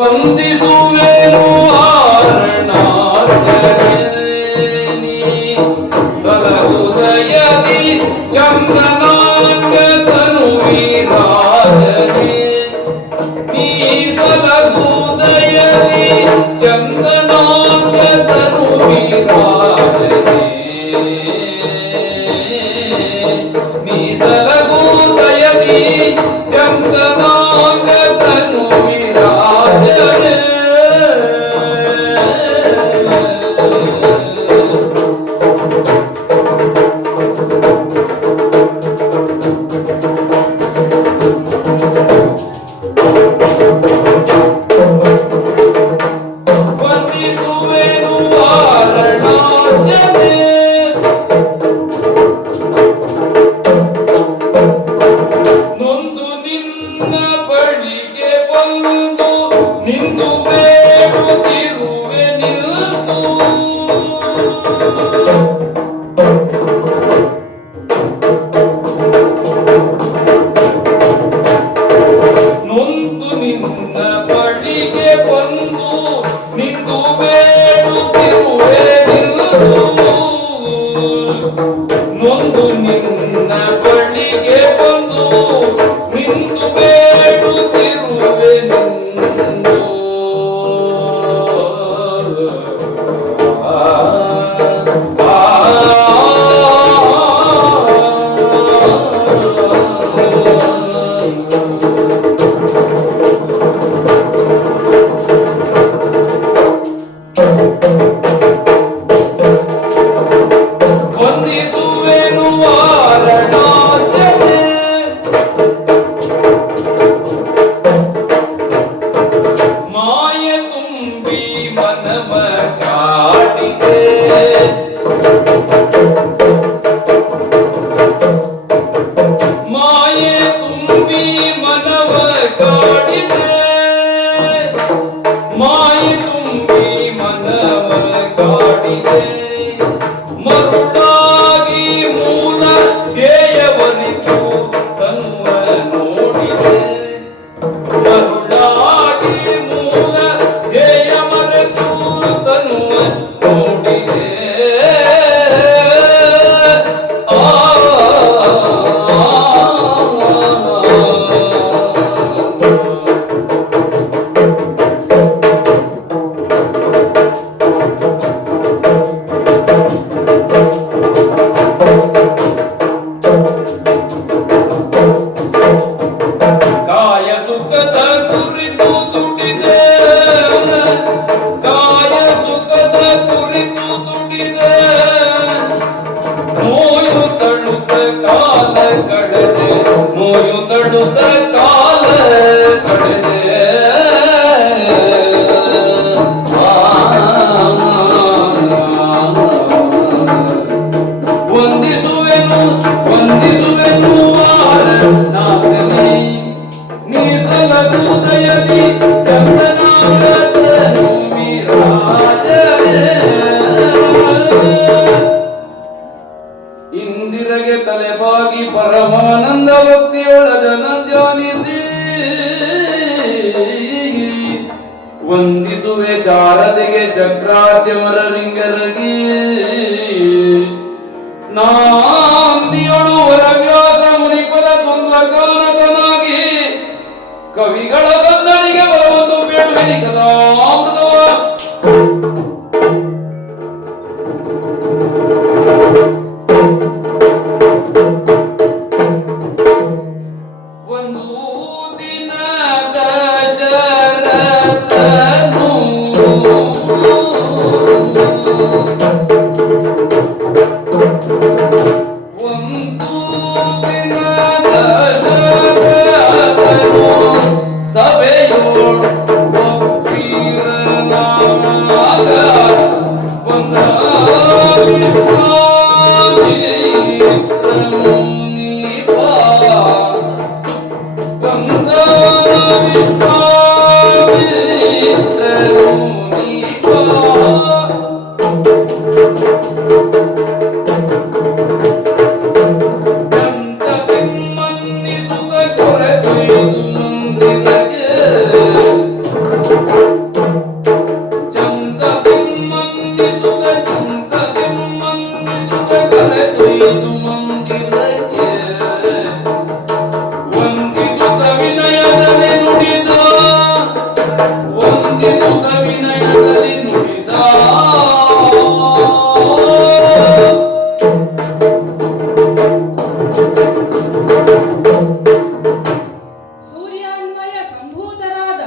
ವಂದಿಸುವೆನು ನೀ ಸಲಹುದಯದಿ ಚಂದನಾಂಗ ತನುವಿರಾಜನೆ ನೀ ಸಲಹುದಯದಿ ಚಂದನಾಂಗ ತನುವಿರಾಜನೆ ನೀ ಸಲಹುದಯದಿ ಚಂದನಾಂಗ ತನುವಿರಾಜನೆ ವಂದಿಸುವೆನು ವಾರಣಾಸ್ಯನೆ ನೊಂದು ನಿನ್ನ ಬಳಿಗೆ ಬಂದು ನಿಂದು ಬೇಡುತ್ತಿರುವೆ ನಿಲ್ದು ನೊಂದು ನಿನ್ನ ಬಳಿಗೆ ಬಂದು ನಿಂದು ಬೇಡುತ್ತಿರುವೆ ನಿಲ್ದು ನೊಂದು ನಿನ್ನ ಬಳಿಗೆ ಬಂದು ನಿಂದು ಬೇಡುತ್ತಿರುವೆ ನಿಂದು ವಂದಿಸುವೆನು ವಾರಣಾಸ್ಯನೆ ಮಾಯ ತುಂಬಿ ಮನವ ಕಾಡಿದೆ ಮಾಯೆ ತುಂಬಿ ಮನವ ಕಾಡಿದೆ ಮಾಯೆ ತುಂಬಿ ಮನವ ಕಾಡಿದೆ ಮರುಳಾಗಿ ಮೂಲ ಧ್ಯೇಯವರಿತು ತನ್ವ ನೋಡಿದೆ ಮರುಳಾಗಿ ಮೂಲ ಧ್ಯೇಯ ಮರೆತು ತನ್ವ ನೋಡಿದೆ ಕಾಯ ಸುಖದ ಕುರಿತು ದುಡಿದೆ ಕಾಯ ಸುಖದ ಕುರಿತು ದುಡಿದೆ ನೋಯು ತಳುತ್ತ ಕಾಲ ಕಳೆದೆ ನೋಯು ತಳುತ್ತ ಕಾಲ ಕಳೆದೆ ವಂದಿಸುವೆನು ವಂದಿಸುವೆನು ವಾರಣಾಸ್ಯನೆ ನೀ ಸಲಹುದಯದಿ ಚಂದನಾಂಗ ತನುವಿರಾಜನೆ ಇಂದಿರಗೆ ತಲೆಬಾಗಿ ಪರಮಾನಂದ ಭಕ್ತಿಯೊಳ ಜನ ಧ್ಯಾನಿಸಿ ವಂದಿಸುವೆ ಶಾರದೆಗೆ ಶಕ್ರಾದ್ಯಮರರಿಂಗರಗಿ ನಾಂದಿಯೊಳು ವರವ್ಯಾಸ ಮುನಿಪದ ದ್ವಂದ್ವಗಾನಕನಾಗಿ ಕವಿಗಳ ಸಂದಣಿಗೆ ಬರವೊಂದು ಬೇಡುವೆನಿ ಕದಾಮೃತವ ಒಂದು ದಿನ ದಶರಥನು ಒಂದು ದಿನ ದಶರಥನು ಸಭೆಯೋಳು ಒಪ್ಪಿರನಾಗ ಬಂದ ವಿಶ್ವಾಮಿತ್ರನು ನೀಪ ಬಂದ ವಿಶ್ವಾಮಿತ್ರನು ನೀಪ ಮನ್ನಿಸುತ್ತ ಕೊರೆದೊಯ್ದು ಮಂದಿರಗೆ ವಂದಿಸುತ್ತ ವಿನಯದಲ್ಲಿ ನುಡಿದ ಸೂರ್ಯಾನ್ವಯ ಸಂಭೂತರಾದ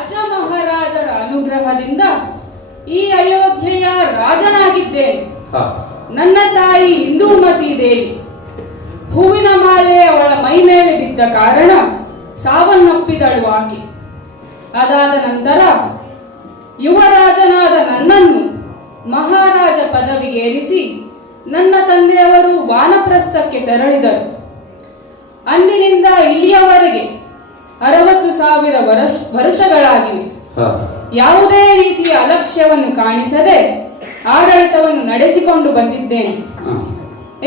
ಅಜ ಮಹಾರಾಜರ ಅನುಗ್ರಹದಿಂದ ಈ ಅಯೋಧ್ಯೆಯ ರಾಜನಾಗಿದ್ದೇನೆ. ನನ್ನ ತಾಯಿ ಇಂದೂಮತಿ ದೇವಿ ಹೂವಿನ ಮಾಲೆ ಅವಳ ಮೈ ಮೇಲೆ ಬಿದ್ದ ಕಾರಣ ಸಾವನ್ನಪ್ಪಿದಳು ಆಕೆ. ಅದಾದ ನಂತರ ಯುವರಾಜನಾದ ನನ್ನನ್ನು ಮಹಾರಾಜ ಪದವಿಗೇರಿಸಿ ನನ್ನ ತಂದೆಯವರು ವಾನಪ್ರಸ್ಥಕ್ಕೆ ತೆರಳಿದರು. ಅಂದಿನಿಂದ ಇಲ್ಲಿಯವರೆಗೆ 60,000 ವರುಷಗಳಾಗಿವೆ. ಯಾವುದೇ ರೀತಿಯ ಅಲಕ್ಷ್ಯವನ್ನು ಕಾಣಿಸದೆ ಆಡಳಿತವನ್ನು ನಡೆಸಿಕೊಂಡು ಬಂದಿದ್ದೇನೆ.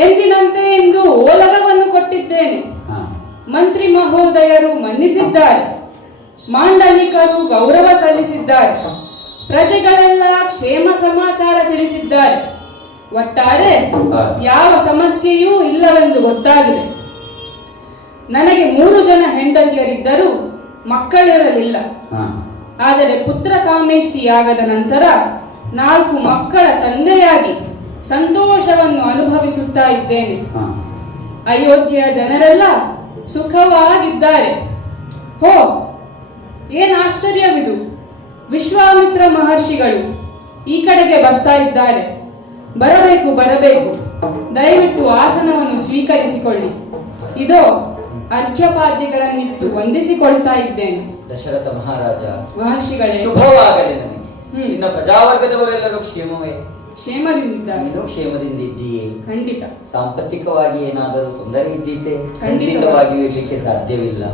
ಎಂದಿನಂತೆ ಇಂದು ಓಲಗವನ್ನು ಕೊಟ್ಟಿದ್ದೇನೆ. ಮಂತ್ರಿ ಮಹೋದಯರು ಮನ್ನಿಸಿದ್ದಾರೆ, ಮಾಂಡಲಿಕರು ಗೌರವ ಸಲ್ಲಿಸಿದ್ದಾರೆ, ಪ್ರಜೆಗಳೆಲ್ಲ ಕ್ಷೇಮ ಸಮಾಚಾರ ತಿಳಿಸಿದ್ದಾರೆ. ಒಟ್ಟಾರೆ ಯಾವ ಸಮಸ್ಯೆಯೂ ಇಲ್ಲವೆಂದು ಗೊತ್ತಾಗಿದೆ. ನನಗೆ 3 ಜನ ಹೆಂಡತಿಯರಿದ್ದರೂ ಮಕ್ಕಳಿರಲಿಲ್ಲ. ಆದರೆ ಪುತ್ರ ಕಾಮೇಷ್ಟಿಯಾಗದ ನಂತರ 4 ಮಕ್ಕಳ ತಂದೆಯಾಗಿ ಸಂತೋಷವನ್ನು ಅನುಭವಿಸುತ್ತಾ ಇದ್ದೇನೆ. ಅಯೋಧ್ಯೆಯ ಜನರೆಲ್ಲ ಸುಖವಾಗಿದ್ದಾರೆ. ಹೋ, ಏನ್ ಆಶ್ಚರ್ಯವಿದು! ವಿಶ್ವಾಮಿತ್ರ ಮಹರ್ಷಿಗಳು ಈ ಕಡೆಗೆ ಬರ್ತಾ ಇದ್ದಾರೆ. ಬರಬೇಕು ಬರಬೇಕು, ದಯವಿಟ್ಟು ಆಸನವನ್ನು ಸ್ವೀಕರಿಸಿಕೊಳ್ಳಿ. ಇದೋ ಅರ್ಘ್ಯಪಾದ್ಯಗಳನ್ನಿತ್ತು ವಂದಿಸಿಕೊಳ್ತಾ ಇದ್ದೇನೆ. ದಶರಥ ಮಹಾರಾಜ, ಮಹರ್ಷಿಗಳೇ, ಶುಭವಾಗಲಿ ನನಗೆ. ನಿನ್ನ ಪ್ರಜಾವರ್ಗದವರೆಲ್ಲರೂ ಕ್ಷೇಮವೇ? ಕ್ಷೇಮದಿಂದಿದ್ದಾರೆ. ನೀನು ಕ್ಷೇಮದಿಂದ ಇದ್ದೀಯೇ? ಖಂಡಿತ. ಸಾಂಪತ್ತಿಕವಾಗಿ ಏನಾದರೂ ತೊಂದರೆ ಇದ್ದೀತೆ? ಖಂಡಿತವಾಗಿಯೂ ಇರ್ಲಿಕ್ಕೆ ಸಾಧ್ಯವಿಲ್ಲ.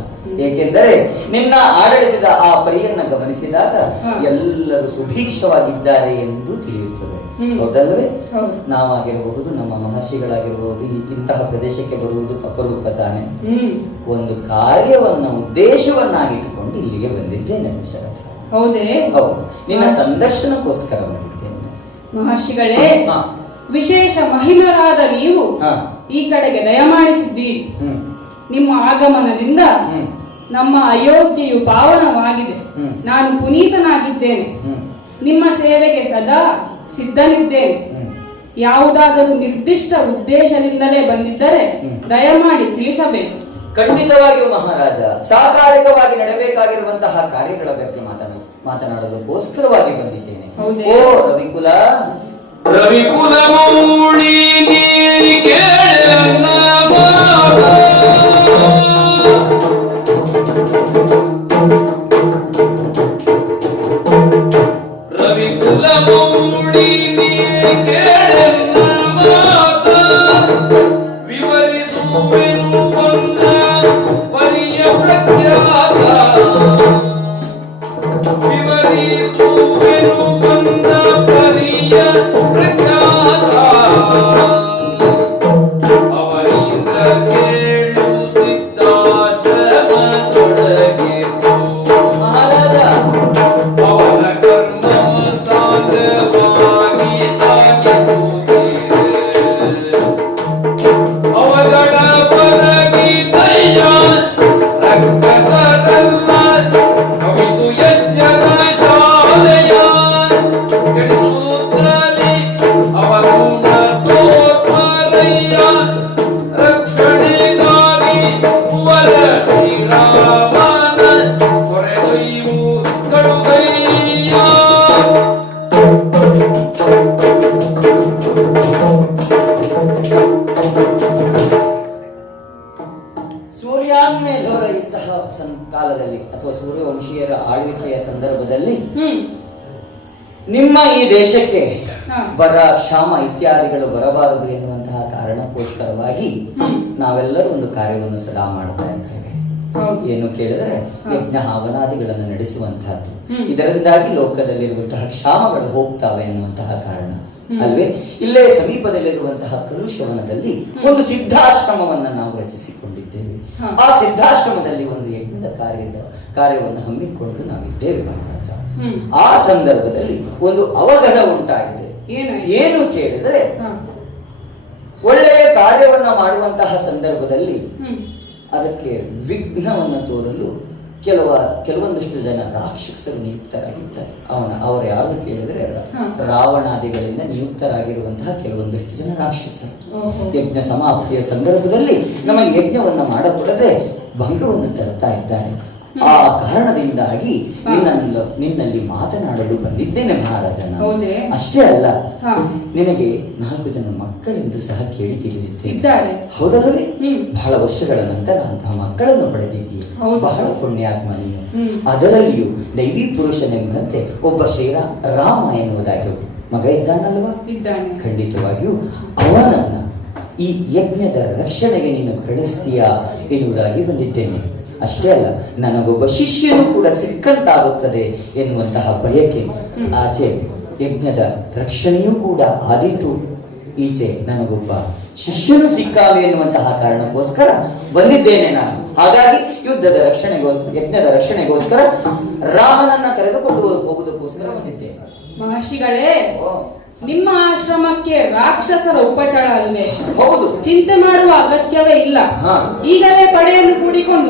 ಏಕೆಂದರೆ ನಿನ್ನ ಆಡಳಿತದ ಆ ಪರಿಯನ್ನ ಗಮನಿಸಿದಾಗ ಎಲ್ಲರೂ ಸುಭೀಕ್ಷವಾಗಿದ್ದಾರೆ ಎಂದು ತಿಳಿಯುತ್ತದೆ. ಹೌದಲ್ವೇ? ನಾವಾಗಿರಬಹುದು, ನಮ್ಮ ಮಹರ್ಷಿಗಳಾಗಿರಬಹುದು, ಇಂತಹ ಪ್ರದೇಶಕ್ಕೆ ಬರುವುದು ಅಪರೂಪ ತಾನೆ. ಒಂದು ಕಾರ್ಯವನ್ನ ಉದ್ದೇಶವನ್ನಾಗಿಟ್ಟುಕೊಂಡು ಇಲ್ಲಿಗೆ ಬಂದಿದ್ದೇನೆ ದಶರಥ. ಹೌದೇ? ಹೌದು, ನಿನ್ನ ಸಂದರ್ಶನಕ್ಕೋಸ್ಕರ ಬಂದಿದ್ದೇನೆ. ಮಹರ್ಷಿಗಳೇ, ವಿಶೇಷ ಮಹಿಮರಾದ ನೀವು ಈ ಕಡೆಗೆ ದಯಮಾಡಿಸಿದ್ದೀರಿ. ನಿಮ್ಮ ಆಗಮನದಿಂದ ನಮ್ಮ ಅಯೋಧ್ಯೆಯು ಪಾವನವಾಗಿದೆ. ನಾನು ಪುನೀತನಾಗಿದ್ದೇನೆ. ನಿಮ್ಮ ಸೇವೆಗೆ ಸದಾ ಸಿದ್ಧನಿದ್ದೇನೆ. ಯಾವುದಾದರೂ ನಿರ್ದಿಷ್ಟ ಉದ್ದೇಶದಿಂದಲೇ ಬಂದಿದ್ದರೆ ದಯಮಾಡಿ ತಿಳಿಸಬೇಕು. ಖಂಡಿತವಾಗಿಯೂ ಮಹಾರಾಜ, ಸಾಕಾಲಿಕವಾಗಿ ನಡೆಯಬೇಕಾಗಿರುವಂತಹ ಕಾರ್ಯಗಳ ಬಗ್ಗೆ ಮಾತನಾಡೋದಕ್ಕೋಸ್ಕರವಾಗಿ ಬಂದಿದ್ದೇನೆ. ಓ ರವಿಕುಲ, ರವಿಕುಲ ಮೌಳಿ ಕೇಳ ರವಿಕುಲ ಮೌಳಿ ಕೇಳ ವಿವರಿಸುವೆನು ಬಂದ ಪರಿಯ ಪ್ರಖ್ಯಾತ. ವಿವರಿಸುವೆನು ಬಂದ ಪರಿಯ ಪ್ರಖ್ಯಾತ. ಅವನಿಂದ ಕೇಳು ಸಿದ್ಧಾಶ್ರಮ ತೊಡಗಿತು ಮಹಾರಾಜ. ಅವನ ಕರ್ಮ ಸಾಂಗವಾಗಿ ಸಾಗಿಸುತ್ತೀರೆ. ಅವಗಡ ಪದಗಿ ದಯ್ಯ ರಕ್ತಸರಲ್ಲ ಕವಿದು ಯಜ್ಞದ ಶಾಲೆಯ ಕೆಡಿಸುತ್ತಲಿ ಅವಗುಣ ತೋರ್ಮರಯ್ಯ. ರಕ್ಷಣೆಗಾಗಿ ಕುವರ ಶ್ರೀರಾಮನ ಕೊರೆದೊಯ್ಯು ಕಡುಗಯ್ಯ. ಸೂರ್ಯಾನ್ಮೇಧವರ ಇಂತಹ ಕಾಲದಲ್ಲಿ ಅಥವಾ ಸೂರ್ಯವಂಶೀಯರ ಆಳ್ವಿಕೆಯ ಸಂದರ್ಭದಲ್ಲಿ ನಿಮ್ಮ ಈ ದೇಶಕ್ಕೆ ಬರ, ಕ್ಷಾಮ ಇತ್ಯಾದಿಗಳು ಬರಬಾರದು ಎನ್ನುವಂತಹ ಕಾರಣಕ್ಕೋಸ್ಕರವಾಗಿ ನಾವೆಲ್ಲರೂ ಒಂದು ಕಾರ್ಯವನ್ನು ಸದಾ ಮಾಡ್ತಾ ಇದ್ದೇವೆ. ಏನು ಕೇಳಿದರೆ ಯಜ್ಞ ಹಾವನಾದಿಗಳನ್ನು ನಡೆಸುವಂತಹದ್ದು. ಇದರಿಂದಾಗಿ ಲೋಕದಲ್ಲಿರುವಂತಹ ಕ್ಷಾಮಗಳು ಹೋಗ್ತಾವೆ ಎನ್ನುವಂತಹ ಕಾರಣ ಅಲ್ವೇ? ಇಲ್ಲೇ ಸಮೀಪದಲ್ಲಿರುವಂತಹ ಕಲುಷವನದಲ್ಲಿ ಒಂದು ಸಿದ್ಧಾಶ್ರಮವನ್ನ ನಾವು ರಚಿಸಿಕೊಂಡಿದ್ದೇವೆ. ಆ ಸಿದ್ಧಾಶ್ರಮದಲ್ಲಿ ಒಂದು ಯಜ್ಞದ ಕಾರ್ಯವನ್ನು ಹಮ್ಮಿಕೊಂಡು ನಾವಿದ್ದೇವೆ ಮಹಾರಾಜ. ಆ ಸಂದರ್ಭದಲ್ಲಿ ಒಂದು ಅವಘಡ ಉಂಟಾಗಿದೆ. ಏನು ಕೇಳಿದರೆ, ಒಳ್ಳೆಯ ಕಾರ್ಯವನ್ನ ಮಾಡುವಂತಹ ಸಂದರ್ಭದಲ್ಲಿ ಅದಕ್ಕೆ ವಿಘ್ನವನ್ನು ತೋರಲು ಕೆಲವೊಂದಷ್ಟು ಜನ ರಾಕ್ಷಸರು ನಿಯುಕ್ತರಾಗಿದ್ದಾರೆ. ಅವರು ಯಾರು ಕೇಳಿದ್ರೆ ರಾವಣಾದಿಗಳಿಂದ ನಿಯುಕ್ತರಾಗಿರುವಂತಹ ಕೆಲವೊಂದಷ್ಟು ಜನ ರಾಕ್ಷಸರು. ಯಜ್ಞ ಸಮಾಪ್ತಿಯ ಸಂದರ್ಭದಲ್ಲಿ ನಮಗೆ ಯಜ್ಞವನ್ನ ಮಾಡಕೊಡದೆ ಭಂಗವನ್ನು ತರುತ್ತಾ ಇದ್ದಾರೆ. ಆ ಕಾರಣದಿಂದಾಗಿ ನಿನ್ನಲ್ಲಿ ಮಾತನಾಡಲು ಬಂದಿದ್ದೇನೆ ಮಹಾರಾಜನ. ಅಷ್ಟೇ ಅಲ್ಲ, ನಿನಗೆ 4 ಜನ ಮಕ್ಕಳೆಂದು ಸಹ ಕೇಳಿ ತಿಳಿದಿದ್ದೇನೆ. ಹೌದಲ್ಲವೇ? ಬಹಳ ವರ್ಷಗಳ ನಂತರ ಅಂತಹ ಮಕ್ಕಳನ್ನು ಪಡೆದಿದ್ದೀಯ. ಬಹಳ ಪುಣ್ಯಾತ್ಮ ನೀನು. ಅದರಲ್ಲಿಯೂ ದೈವಿ ಪುರುಷನೆಂಬಂತೆ ಒಬ್ಬ ರಾಮ ಎನ್ನುವುದಾಗಿ ಮಗ ಇದ್ದಾನಲ್ವಾ? ಖಂಡಿತವಾಗಿಯೂ ಅವನನ್ನ ಈ ಯಜ್ಞದ ರಕ್ಷಣೆಗೆ ನೀನು ಕಳಿಸ್ತೀಯಾ ಎನ್ನುವುದಾಗಿ ಬಂದಿದ್ದೇನೆ. ಅಷ್ಟೇ ಅಲ್ಲ, ನನಗೊಬ್ಬ ಶಿಷ್ಯನು ಕೂಡ ಸಿಕ್ಕಂತಾಗುತ್ತದೆ ಎನ್ನುವಂತಹ ಬಯಕೆ. ಆಚೆ ಯಜ್ಞದ ರಕ್ಷಣೆಯೂ ಕೂಡ ಆದೀತು, ಈಚೆ ನನಗೊಬ್ಬ ಶಿಷ್ಯನು ಸಿಕ್ಕಾನು ಎನ್ನುವಂತಹ ಕಾರಣಕ್ಕೋಸ್ಕರ ಬಂದಿದ್ದೇನೆ ನಾನು. ಹಾಗಾಗಿ ಯಜ್ಞದ ರಕ್ಷಣೆಗೋಸ್ಕರ ರಾಮನನ್ನ ಕರೆದುಕೊಂಡು ಹೋಗುವುದಕ್ಕೋಸ್ಕರ ಬಂದಿದ್ದೇನೆ. ಮಹರ್ಷಿಗಳೇ, ನಿಮ್ಮ ಆಶ್ರಮಕ್ಕೆ ರಾಕ್ಷಸರ ಉಪಟಳ ಅಲ್ವೇ? ಹೌದು. ಚಿಂತೆ ಮಾಡುವ ಅಗತ್ಯವೇ ಇಲ್ಲ. ಈಗಲೇ ಪಡೆಯನ್ನು ಕೂಡಿಕೊಂಡು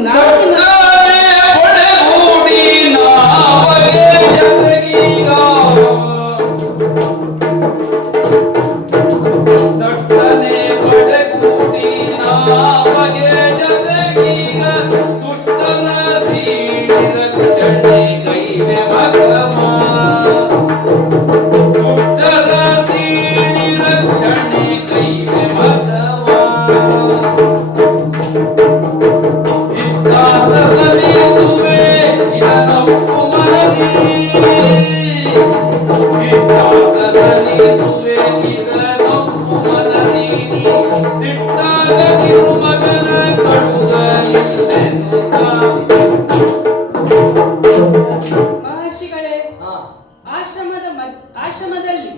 ಆಶ್ರಮದಲ್ಲಿ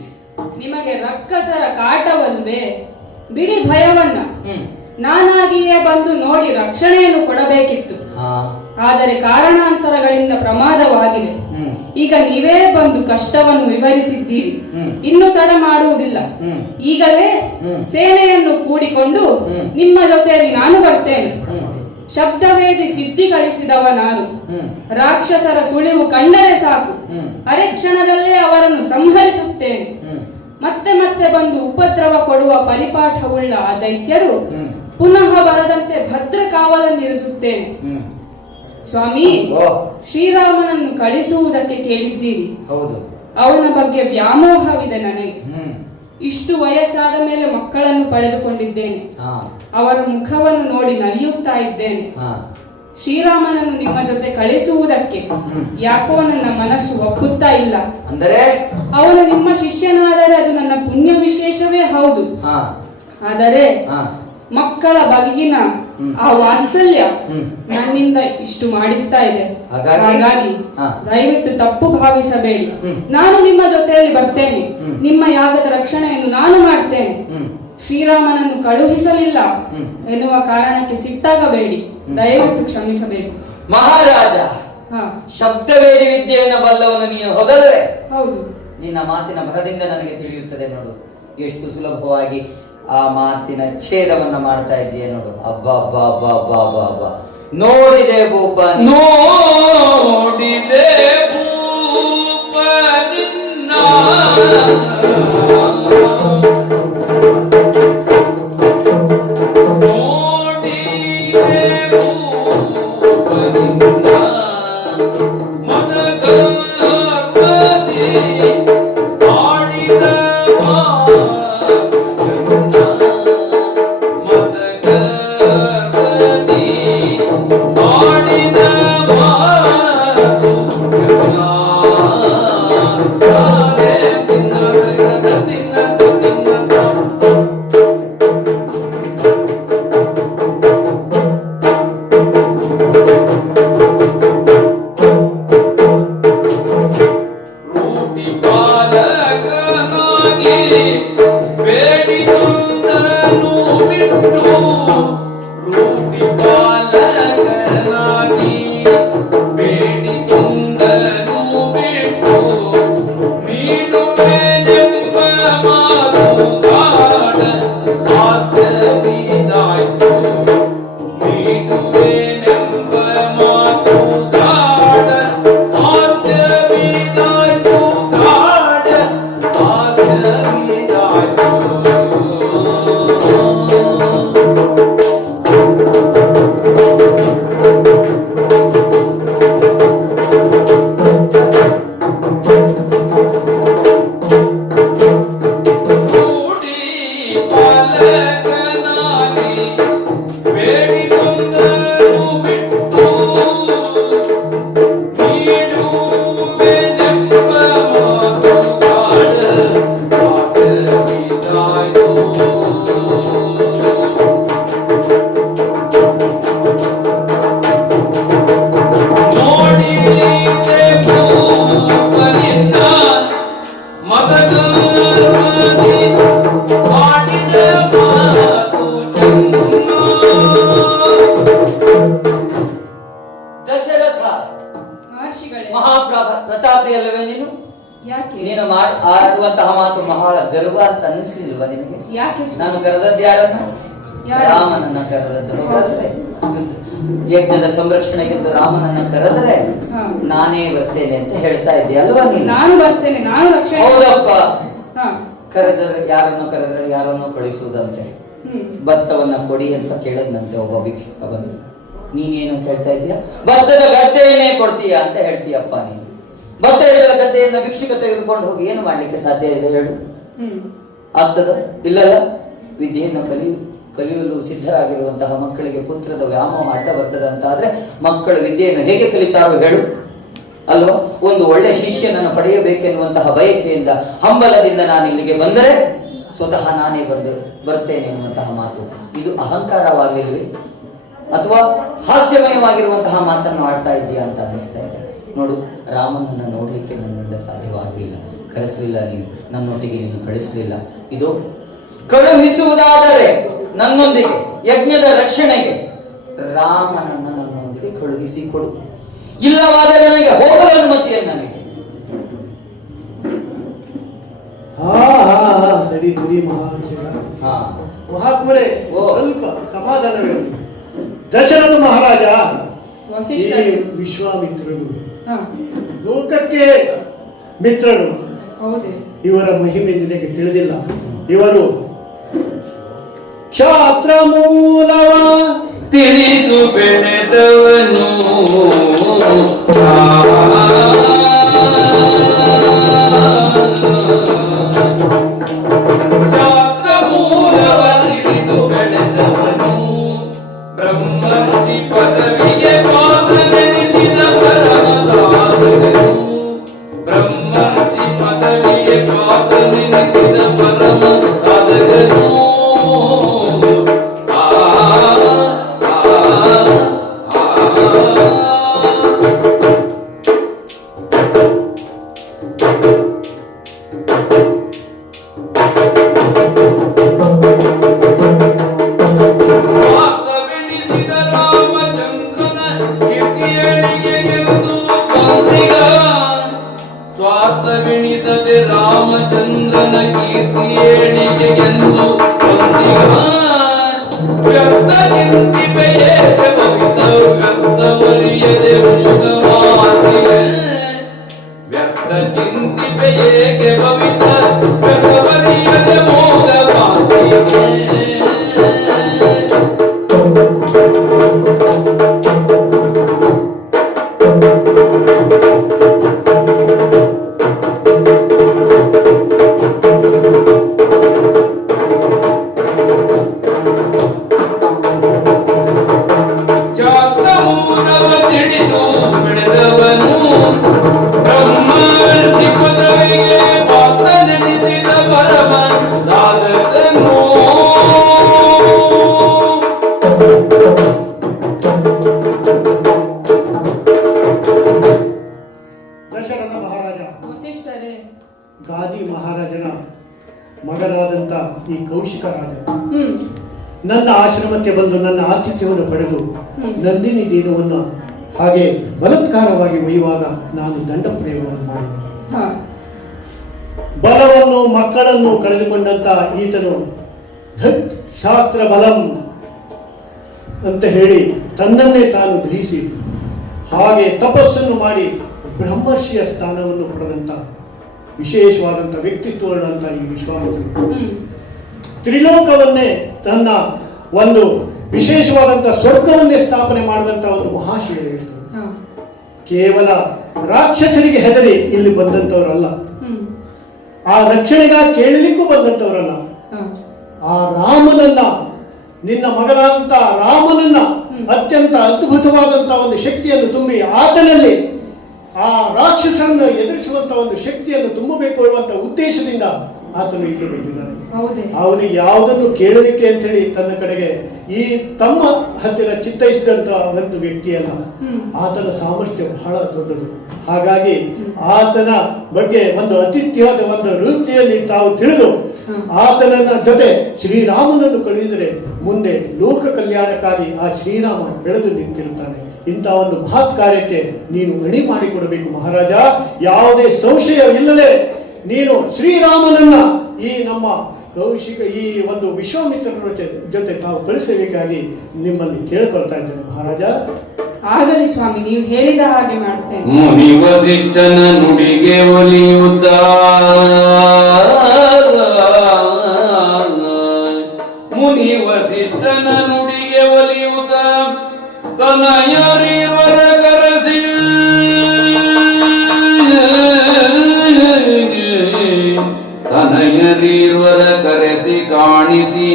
ನಿಮಗೆ ರಕ್ಕಸರ ಕಾಟವಲ್ವೇ? ಬಿಡಿ ಭಯವನ್ನ. ನಾನಾಗಿಯೇ ಬಂದು ನೋಡಿ ರಕ್ಷಣೆಯನ್ನು ಕೊಡಬೇಕಿತ್ತು. ಆದರೆ ಕಾರಣಾಂತರಗಳಿಂದ ಪ್ರಮಾದವಾಗಿದೆ. ಈಗ ನೀವೇ ಬಂದು ಕಷ್ಟವನ್ನು ವಿವರಿಸಿದ್ದೀರಿ. ಇನ್ನು ತಡ ಮಾಡುವುದಿಲ್ಲ. ಈಗಲೇ ಸೇನೆಯನ್ನು ಕೂಡಿಕೊಂಡು ನಿಮ್ಮ ಜೊತೆಯಲ್ಲಿ ನಾನು ಬರ್ತೇನೆ. ಶಬ್ದವೇದಿ ಸಿದ್ಧಿ ಗಳಿಸಿದವ ನಾನು. ರಾಕ್ಷಸರ ಸುಳಿವು ಕಂಡರೆ ಸಾಕು, ಅರೆ ಕ್ಷಣದಲ್ಲೇ ಅವರನ್ನು ಸಂಹರಿಸುತ್ತೇನೆ. ಮತ್ತೆ ಮತ್ತೆ ಬಂದು ಉಪದ್ರವ ಕೊಡುವ ಪರಿಪಾಠವುಳ್ಳ ಆ ದೈತ್ಯರು ಪುನಃ ಬರದಂತೆ ಭದ್ರ ಕಾವಲನ್ನಿರಿಸುತ್ತೇನೆ. ಸ್ವಾಮಿ, ಶ್ರೀರಾಮನನ್ನು ಕಳಿಸುವುದಕ್ಕೆ ಕೇಳಿದ್ದೀರಿ. ಅವನ ಬಗ್ಗೆ ವ್ಯಾಮೋಹವಿದೆ ನನಗೆ. ಇಷ್ಟು ವಯಸ್ಸಾದ ಮೇಲೆ ಮಕ್ಕಳನ್ನು ಪಡೆದುಕೊಂಡಿದ್ದೇನೆ. ಅವರ ಮುಖವನ್ನು ನೋಡಿ ನಲಿಯುತ್ತಾ ಇದ್ದೇನೆ. ಶ್ರೀರಾಮನನ್ನು ನಿಮ್ಮ ಜೊತೆ ಕಳಿಸುವುದಕ್ಕೆ ಯಾಕೋ ನನ್ನ ಮನಸ್ಸು ಒಪ್ಪುತ್ತಾ ಇಲ್ಲ. ಅಂದರೆ ಅವನು ನಿಮ್ಮ ಶಿಷ್ಯನಾದರೆ ಅದು ನನ್ನ ಪುಣ್ಯ ವಿಶೇಷವೇ ಹೌದು. ಆದರೆ ಮಕ್ಕಳ ಬಗೆಗಿನ ಆ ವಾತ್ಸಲ್ಯ ನನ್ನಿಂದ ಇಷ್ಟು ಮಾಡಿಸ್ತಾ ಇದೆ. ಹಾಗಾಗಿ ದಯವಿಟ್ಟು ತಪ್ಪು ಭಾವಿಸಬೇಡಿ. ನಾನು ನಿಮ್ಮ ಜೊತೆಯಲ್ಲಿ ಬರ್ತೇನೆ. ನಿಮ್ಮ ಯಾಗದ ರಕ್ಷಣೆಯನ್ನು ನಾನು ಮಾಡ್ತೇನೆ. ಶ್ರೀರಾಮನನ್ನು ಕಳುಹಿಸಲಿಲ್ಲ ಎನ್ನುವ ಕಾರಣಕ್ಕೆ ಸಿಟ್ಟಾಗಬೇಡಿ. ದಯವಿಟ್ಟು ಕ್ಷಮಿಸಬೇಕು. ಮಹಾರಾಜ, ಶಬ್ದವೇದಿ ವಿದ್ಯೆಯನ್ನು ಬಲ್ಲವನು ನೀನು ಹೋದಲ್ವೇ? ಹೌದು. ನಿನ್ನ ಮಾತಿನ ಭರದಿಂದ ನನಗೆ ತಿಳಿಯುತ್ತದೆ ನೋಡು, ಎಷ್ಟು ಸುಲಭವಾಗಿ ಆ ಮಾತಿನ ಛೇದವನ್ನ ಮಾಡ್ತಾ ಇದ್ದೀಯ ನೋಡು. ಅಬ್ಬಾ ಅಬ್ಬಾ ಅಬ್ಬಾ ಅಬ್ಬಾ ಅಬ್ಬಾ ಅಬ್ಬಾ. ನೋಡಿದೆ ಭೂಪ, ನೋಡಿದೆ ಭೂಪ ನಿನ್ನ ಪ್ರತಾಪಿ ಅಲ್ಲವೇ ನೀನು? ಯಾಕೆ? ನೀನು ಆಡುವಂತಹ ಮಾತು ಬಹಳ ಗರ್ವ ಅಂತ ಅನ್ನಿಸ್ಲಿಲ್ವಾ ನಿನಗೆ? ಯಾಕೆ? ನಾನು ಕರೆದದ್ದು ಯಾರನ್ನ? ರಾಮನನ್ನ ಕರೆದದ್ದು. ಯಜ್ಞದ ಸಂರಕ್ಷಣೆಗೆಂದು ರಾಮನನ್ನ ಕರೆದರೆ ನಾನೇ ಬರ್ತೇನೆ ಅಂತ ಹೇಳ್ತಾ ಇದ್ದೆ ಅಲ್ವಾ ನೀನು? ನಾನು ಬರ್ತೇನೆ, ನಾನು ರಕ್ಷಣೆ. ಹೌದಪ್ಪ. ಕರೆದರೆ ಯಾರನ್ನೋ ಕಳಿಸುವುದಂತೆ. ಭತ್ತವನ್ನ ಕೊಡಿ ಅಂತ ಕೇಳದ್ನಂತೆ ಒಬ್ಬ ಭಿಕ್ಷುಕ ಬಂದು. ನೀನೇನು ಕೇಳ್ತಾ ಇದ್ದೀಯ? ಭತ್ತದ ಗದ್ದೆಯನ್ನೇ ಕೊಡ್ತೀಯ ಅಂತ ಹೇಳ್ತೀಯಪ್ಪ ನೀನು. ಭತ್ತ ಇಲ್ಲದ ಗದ್ದೆಯನ್ನ ಭಿಕ್ಷುಕ ತೆಗೆದುಕೊಂಡು ಹೋಗಿ ಏನು ಮಾಡ್ಲಿಕ್ಕೆ ಸಾಧ್ಯ ಇದೆ ಹೇಳು? ಆಗ್ತದ? ಇಲ್ಲಲ್ಲ. ವಿದ್ಯೆಯನ್ನು ಕಲಿಯಲು ಸಿದ್ಧರಾಗಿರುವಂತಹ ಮಕ್ಕಳಿಗೆ ಪುತ್ರದ ವ್ಯಾಮೋಹ ಅಡ್ಡ ಬರ್ತದೆ ಅಂತ ಆದ್ರೆ ಮಕ್ಕಳು ವಿದ್ಯೆಯನ್ನು ಹೇಗೆ ಕಲಿತಾರೋ ಹೇಳು ಅಲ್ವಾ? ಒಂದು ಒಳ್ಳೆ ಶಿಷ್ಯನನ್ನು ಪಡೆಯಬೇಕೆನ್ನುವಂತಹ ಬಯಕೆಯಿಂದ ಹಂಬಲದಿಂದ ನಾನು ಇಲ್ಲಿಗೆ ಬಂದರೆ ಸ್ವತಃ ನಾನೇ ಬರ್ತೇನೆ ಎನ್ನುವಂತಹ ಮಾತು ಇದು ಅಹಂಕಾರವಾಗಿಲ್ವೇ? ಅಥವಾ ಹಾಸ್ಯಮಯವಾಗಿರುವಂತಹ ಮಾತನ್ನು ಆಡ್ತಾ ಇದ್ದೀಯಾ ಅಂತ ಅನ್ನಿಸ್ತಾ ಇದೆ. ನೋಡು, ರಾಮನನ್ನ ನೋಡ್ಲಿಕ್ಕೆ ನನ್ನಿಂದ ಸಾಧ್ಯವಾಗಲಿಲ್ಲ, ಕಳಿಸಲಿಲ್ಲ, ನೀನು ನನ್ನೊಟ್ಟಿಗೆ ನೀನು ಕಳಿಸಲಿಲ್ಲ. ಇದು ಕಳುಹಿಸುವುದಾದರೆ ನನ್ನೊಂದಿಗೆ ಯಜ್ಞದ ರಕ್ಷಣೆಗೆ ರಾಮನನ್ನ ನನ್ನೊಂದಿಗೆ ಕಳುಹಿಸಿಕೊಡು, ಇಲ್ಲವಾದರೆ ನನಗೆ ಹೋಗಲು ಅನುಮತಿಯನ್ನು ನನಗೆ. ಮಹಾತ್ಮರೇ, ಸ್ವಲ್ಪ ಸಮಾಧಾನವೇನು? ದಶರಥ ಮಹಾರಾಜ ವಿಶ್ವಾಮಿತ್ರರು ಲೋಕಕ್ಕೆ ಮಿತ್ರರು. ಇವರ ಮಹಿಮೆ ನಿನಗೆ ತಿಳಿದಿಲ್ಲ. ಇವರು ಕ್ಷಾತ್ರ ಮೂಲವ ತಿಳಿದು ಬೆಳೆದವನು, ಕ್ಷಾತ್ರ ಮೂಲವ ತಿಳಿದು ಬೆಳೆದವನು, ಬ್ರಹ್ಮರ್ಷಿ ಪದವಿಗೆ ಪಾತ್ರನೆನಿಸಿದ ಪರಮ ಸಾಧಕನು, ಬ್ರಹ್ಮರ್ಷಿ ಪದವಿಗೆ ಪಾತ್ರನೆನಿಸಿದ ಪರಮ ಸಾಧಕನು. ಸ್ವಾರ್ಥವೆಣಿಸದೆ ರಾಮಚಂದ್ರನ ಕೀರ್ತಿ ಏಳಿಗೆಗೆಂದು ವ್ಯರ್ಥ ಚಿಂತಿಪೆಯೇ ಭವಿತ ವ್ಯರ್ಥವರಿಯದೆ ಮೂಗ ಮಾತಿಗೆ, ವ್ಯರ್ಥ ಚಿಂತಿಪೆಯೇಗೆ ಭವಿತ ವ್ಯರ್ಥವರಿಯದೆ ಮೂಗ ಮಾತಿಗೆ. ದಶರಥ ಮಹಾರಾಜ ಗಾದಿ ಮಹಾರಾಜನ ಮಗನಾದಂತ ಈ ಕೌಶಿಕ ರಾಜ ನನ್ನ ಆಶ್ರಮಕ್ಕೆ ಬಂದು ನನ್ನ ಆತಿಥ್ಯವನ್ನು ಪಡೆದು ನಂದಿನಿ ದೇನವನ್ನು ಹಾಗೆ ಬಲಾತ್ಕಾರವಾಗಿ ಒಯ್ಯುವಾಗ ನಾನು ದಂಡ ಪ್ರಯೋಗವನ್ನು ಮಾಡಿದೆ. ಬಲವನ್ನು ಮಕ್ಕಳನ್ನು ಕಳೆದುಕೊಂಡಂತ ಈತನು ಶಾಸ್ತ್ರ ಬಲಂ ಅಂತ ಹೇಳಿ ತನ್ನನ್ನೇ ತಾನು ದಹಿಸಿ ಹಾಗೆ ತಪಸ್ಸನ್ನು ಮಾಡಿ ಬ್ರಹ್ಮರ್ಷಿಯ ಸ್ಥಾನವನ್ನು ಪಡೆದಂತ ವಿಶೇಷವಾದಂಥ ವ್ಯಕ್ತಿತ್ವಗಳಂತ ಈ ವಿಶ್ವಾಮಿತ್ರರು ತ್ರಿಲೋಕವನ್ನೇ ತನ್ನ ಒಂದು ವಿಶೇಷವಾದಂಥ ಸ್ವರ್ಗವನ್ನೇ ಸ್ಥಾಪನೆ ಮಾಡಿದಂಥ ಒಂದು ಮಹಾಶಿವರು. ಕೇವಲ ರಾಕ್ಷಸರಿಗೆ ಹೆದರಿ ಇಲ್ಲಿ ಬಂದಂಥವರಲ್ಲ, ಆ ರಕ್ಷಣೆಗಾಗಿ ಕೇಳಲಿಕ್ಕೂ ಬಂದಂಥವರಲ್ಲ. ಆ ರಾಮನನ್ನ, ನಿನ್ನ ಮಗನಾದಂಥ ರಾಮನನ್ನ ಅತ್ಯಂತ ಅದ್ಭುತವಾದಂತಹ ಒಂದು ಶಕ್ತಿಯನ್ನು ತುಂಬಿ ಆತನಲ್ಲಿ ಆ ರಾಕ್ಷಸರನ್ನು ಎದುರಿಸುವಂತ ಒಂದು ಶಕ್ತಿಯನ್ನು ತುಂಬಬೇಕು ಅನ್ನುವಂತ ಉದ್ದೇಶದಿಂದ ಆತನು ಇಲ್ಲಿ ಬಂದಿದ್ದಾನೆ. ಅವನು ಯಾವುದನ್ನು ಕೇಳಲಿಕ್ಕೆ ಅಂತ ಹೇಳಿ ತನ್ನ ಕಡೆಗೆ ಈ ತಮ್ಮ ಹತ್ತಿರ ಚಿತ್ತೈಸಿದಂತ ಒಂದು ವ್ಯಕ್ತಿಯಲ್ಲ. ಆತನ ಸಾಮರ್ಥ್ಯ ಬಹಳ ದೊಡ್ಡದು. ಹಾಗಾಗಿ ಆತನ ಬಗ್ಗೆ ಒಂದು ಅತಿಥ್ಯವಾದ ಒಂದು ರೀತಿಯಲ್ಲಿ ತಾವು ತಿಳಿದು ಆತನ ಜೊತೆ ಶ್ರೀರಾಮನನ್ನು ಕಳುಹಿದರೆ ಮುಂದೆ ಲೋಕ ಕಲ್ಯಾಣಕ್ಕಾಗಿ ಆ ಶ್ರೀರಾಮ ಬೆಳೆದು ನಿಂತಿರುತ್ತಾನೆ. ಇಂಥ ಒಂದು ಮಹತ್ ಕಾರ್ಯಕ್ಕೆ ನೀನು ಅಣಿ ಮಾಡಿಕೊಡಬೇಕು ಮಹಾರಾಜ. ಯಾವುದೇ ಸಂಶಯವಿಲ್ಲದೆ ನೀನು ಶ್ರೀರಾಮನನ್ನ ಈ ನಮ್ಮ ಕೌಶಿಕ ಈ ಒಂದು ವಿಶ್ವಾಮಿತ್ರರ ಜೊತೆ ತಾವು ಕಳಿಸಬೇಕಾಗಿ ನಿಮ್ಮಲ್ಲಿ ಕೇಳಿಕೊಳ್ತಾ ಇದ್ದೇನೆ ಮಹಾರಾಜ. ಆಗಲಿ ಸ್ವಾಮಿ, ನೀವು ಹೇಳಿದ ಹಾಗೆ ಮಾಡುತ್ತೇನೆ. ಮುನಿ ವಸಿಷ್ಠನ ನುಡಿಗೆ ಒಲಿಯುತ್ತ ಮುನಿ ವಸಿಷ್ಠನ ನುಡಿಗೆ ಒಲಿಯುತ್ತ ತನಯರಿವರ ಕರೆಸಿ ತನಯರಿವರ ಕರೆಸಿ ಕಾಣಿಸಿ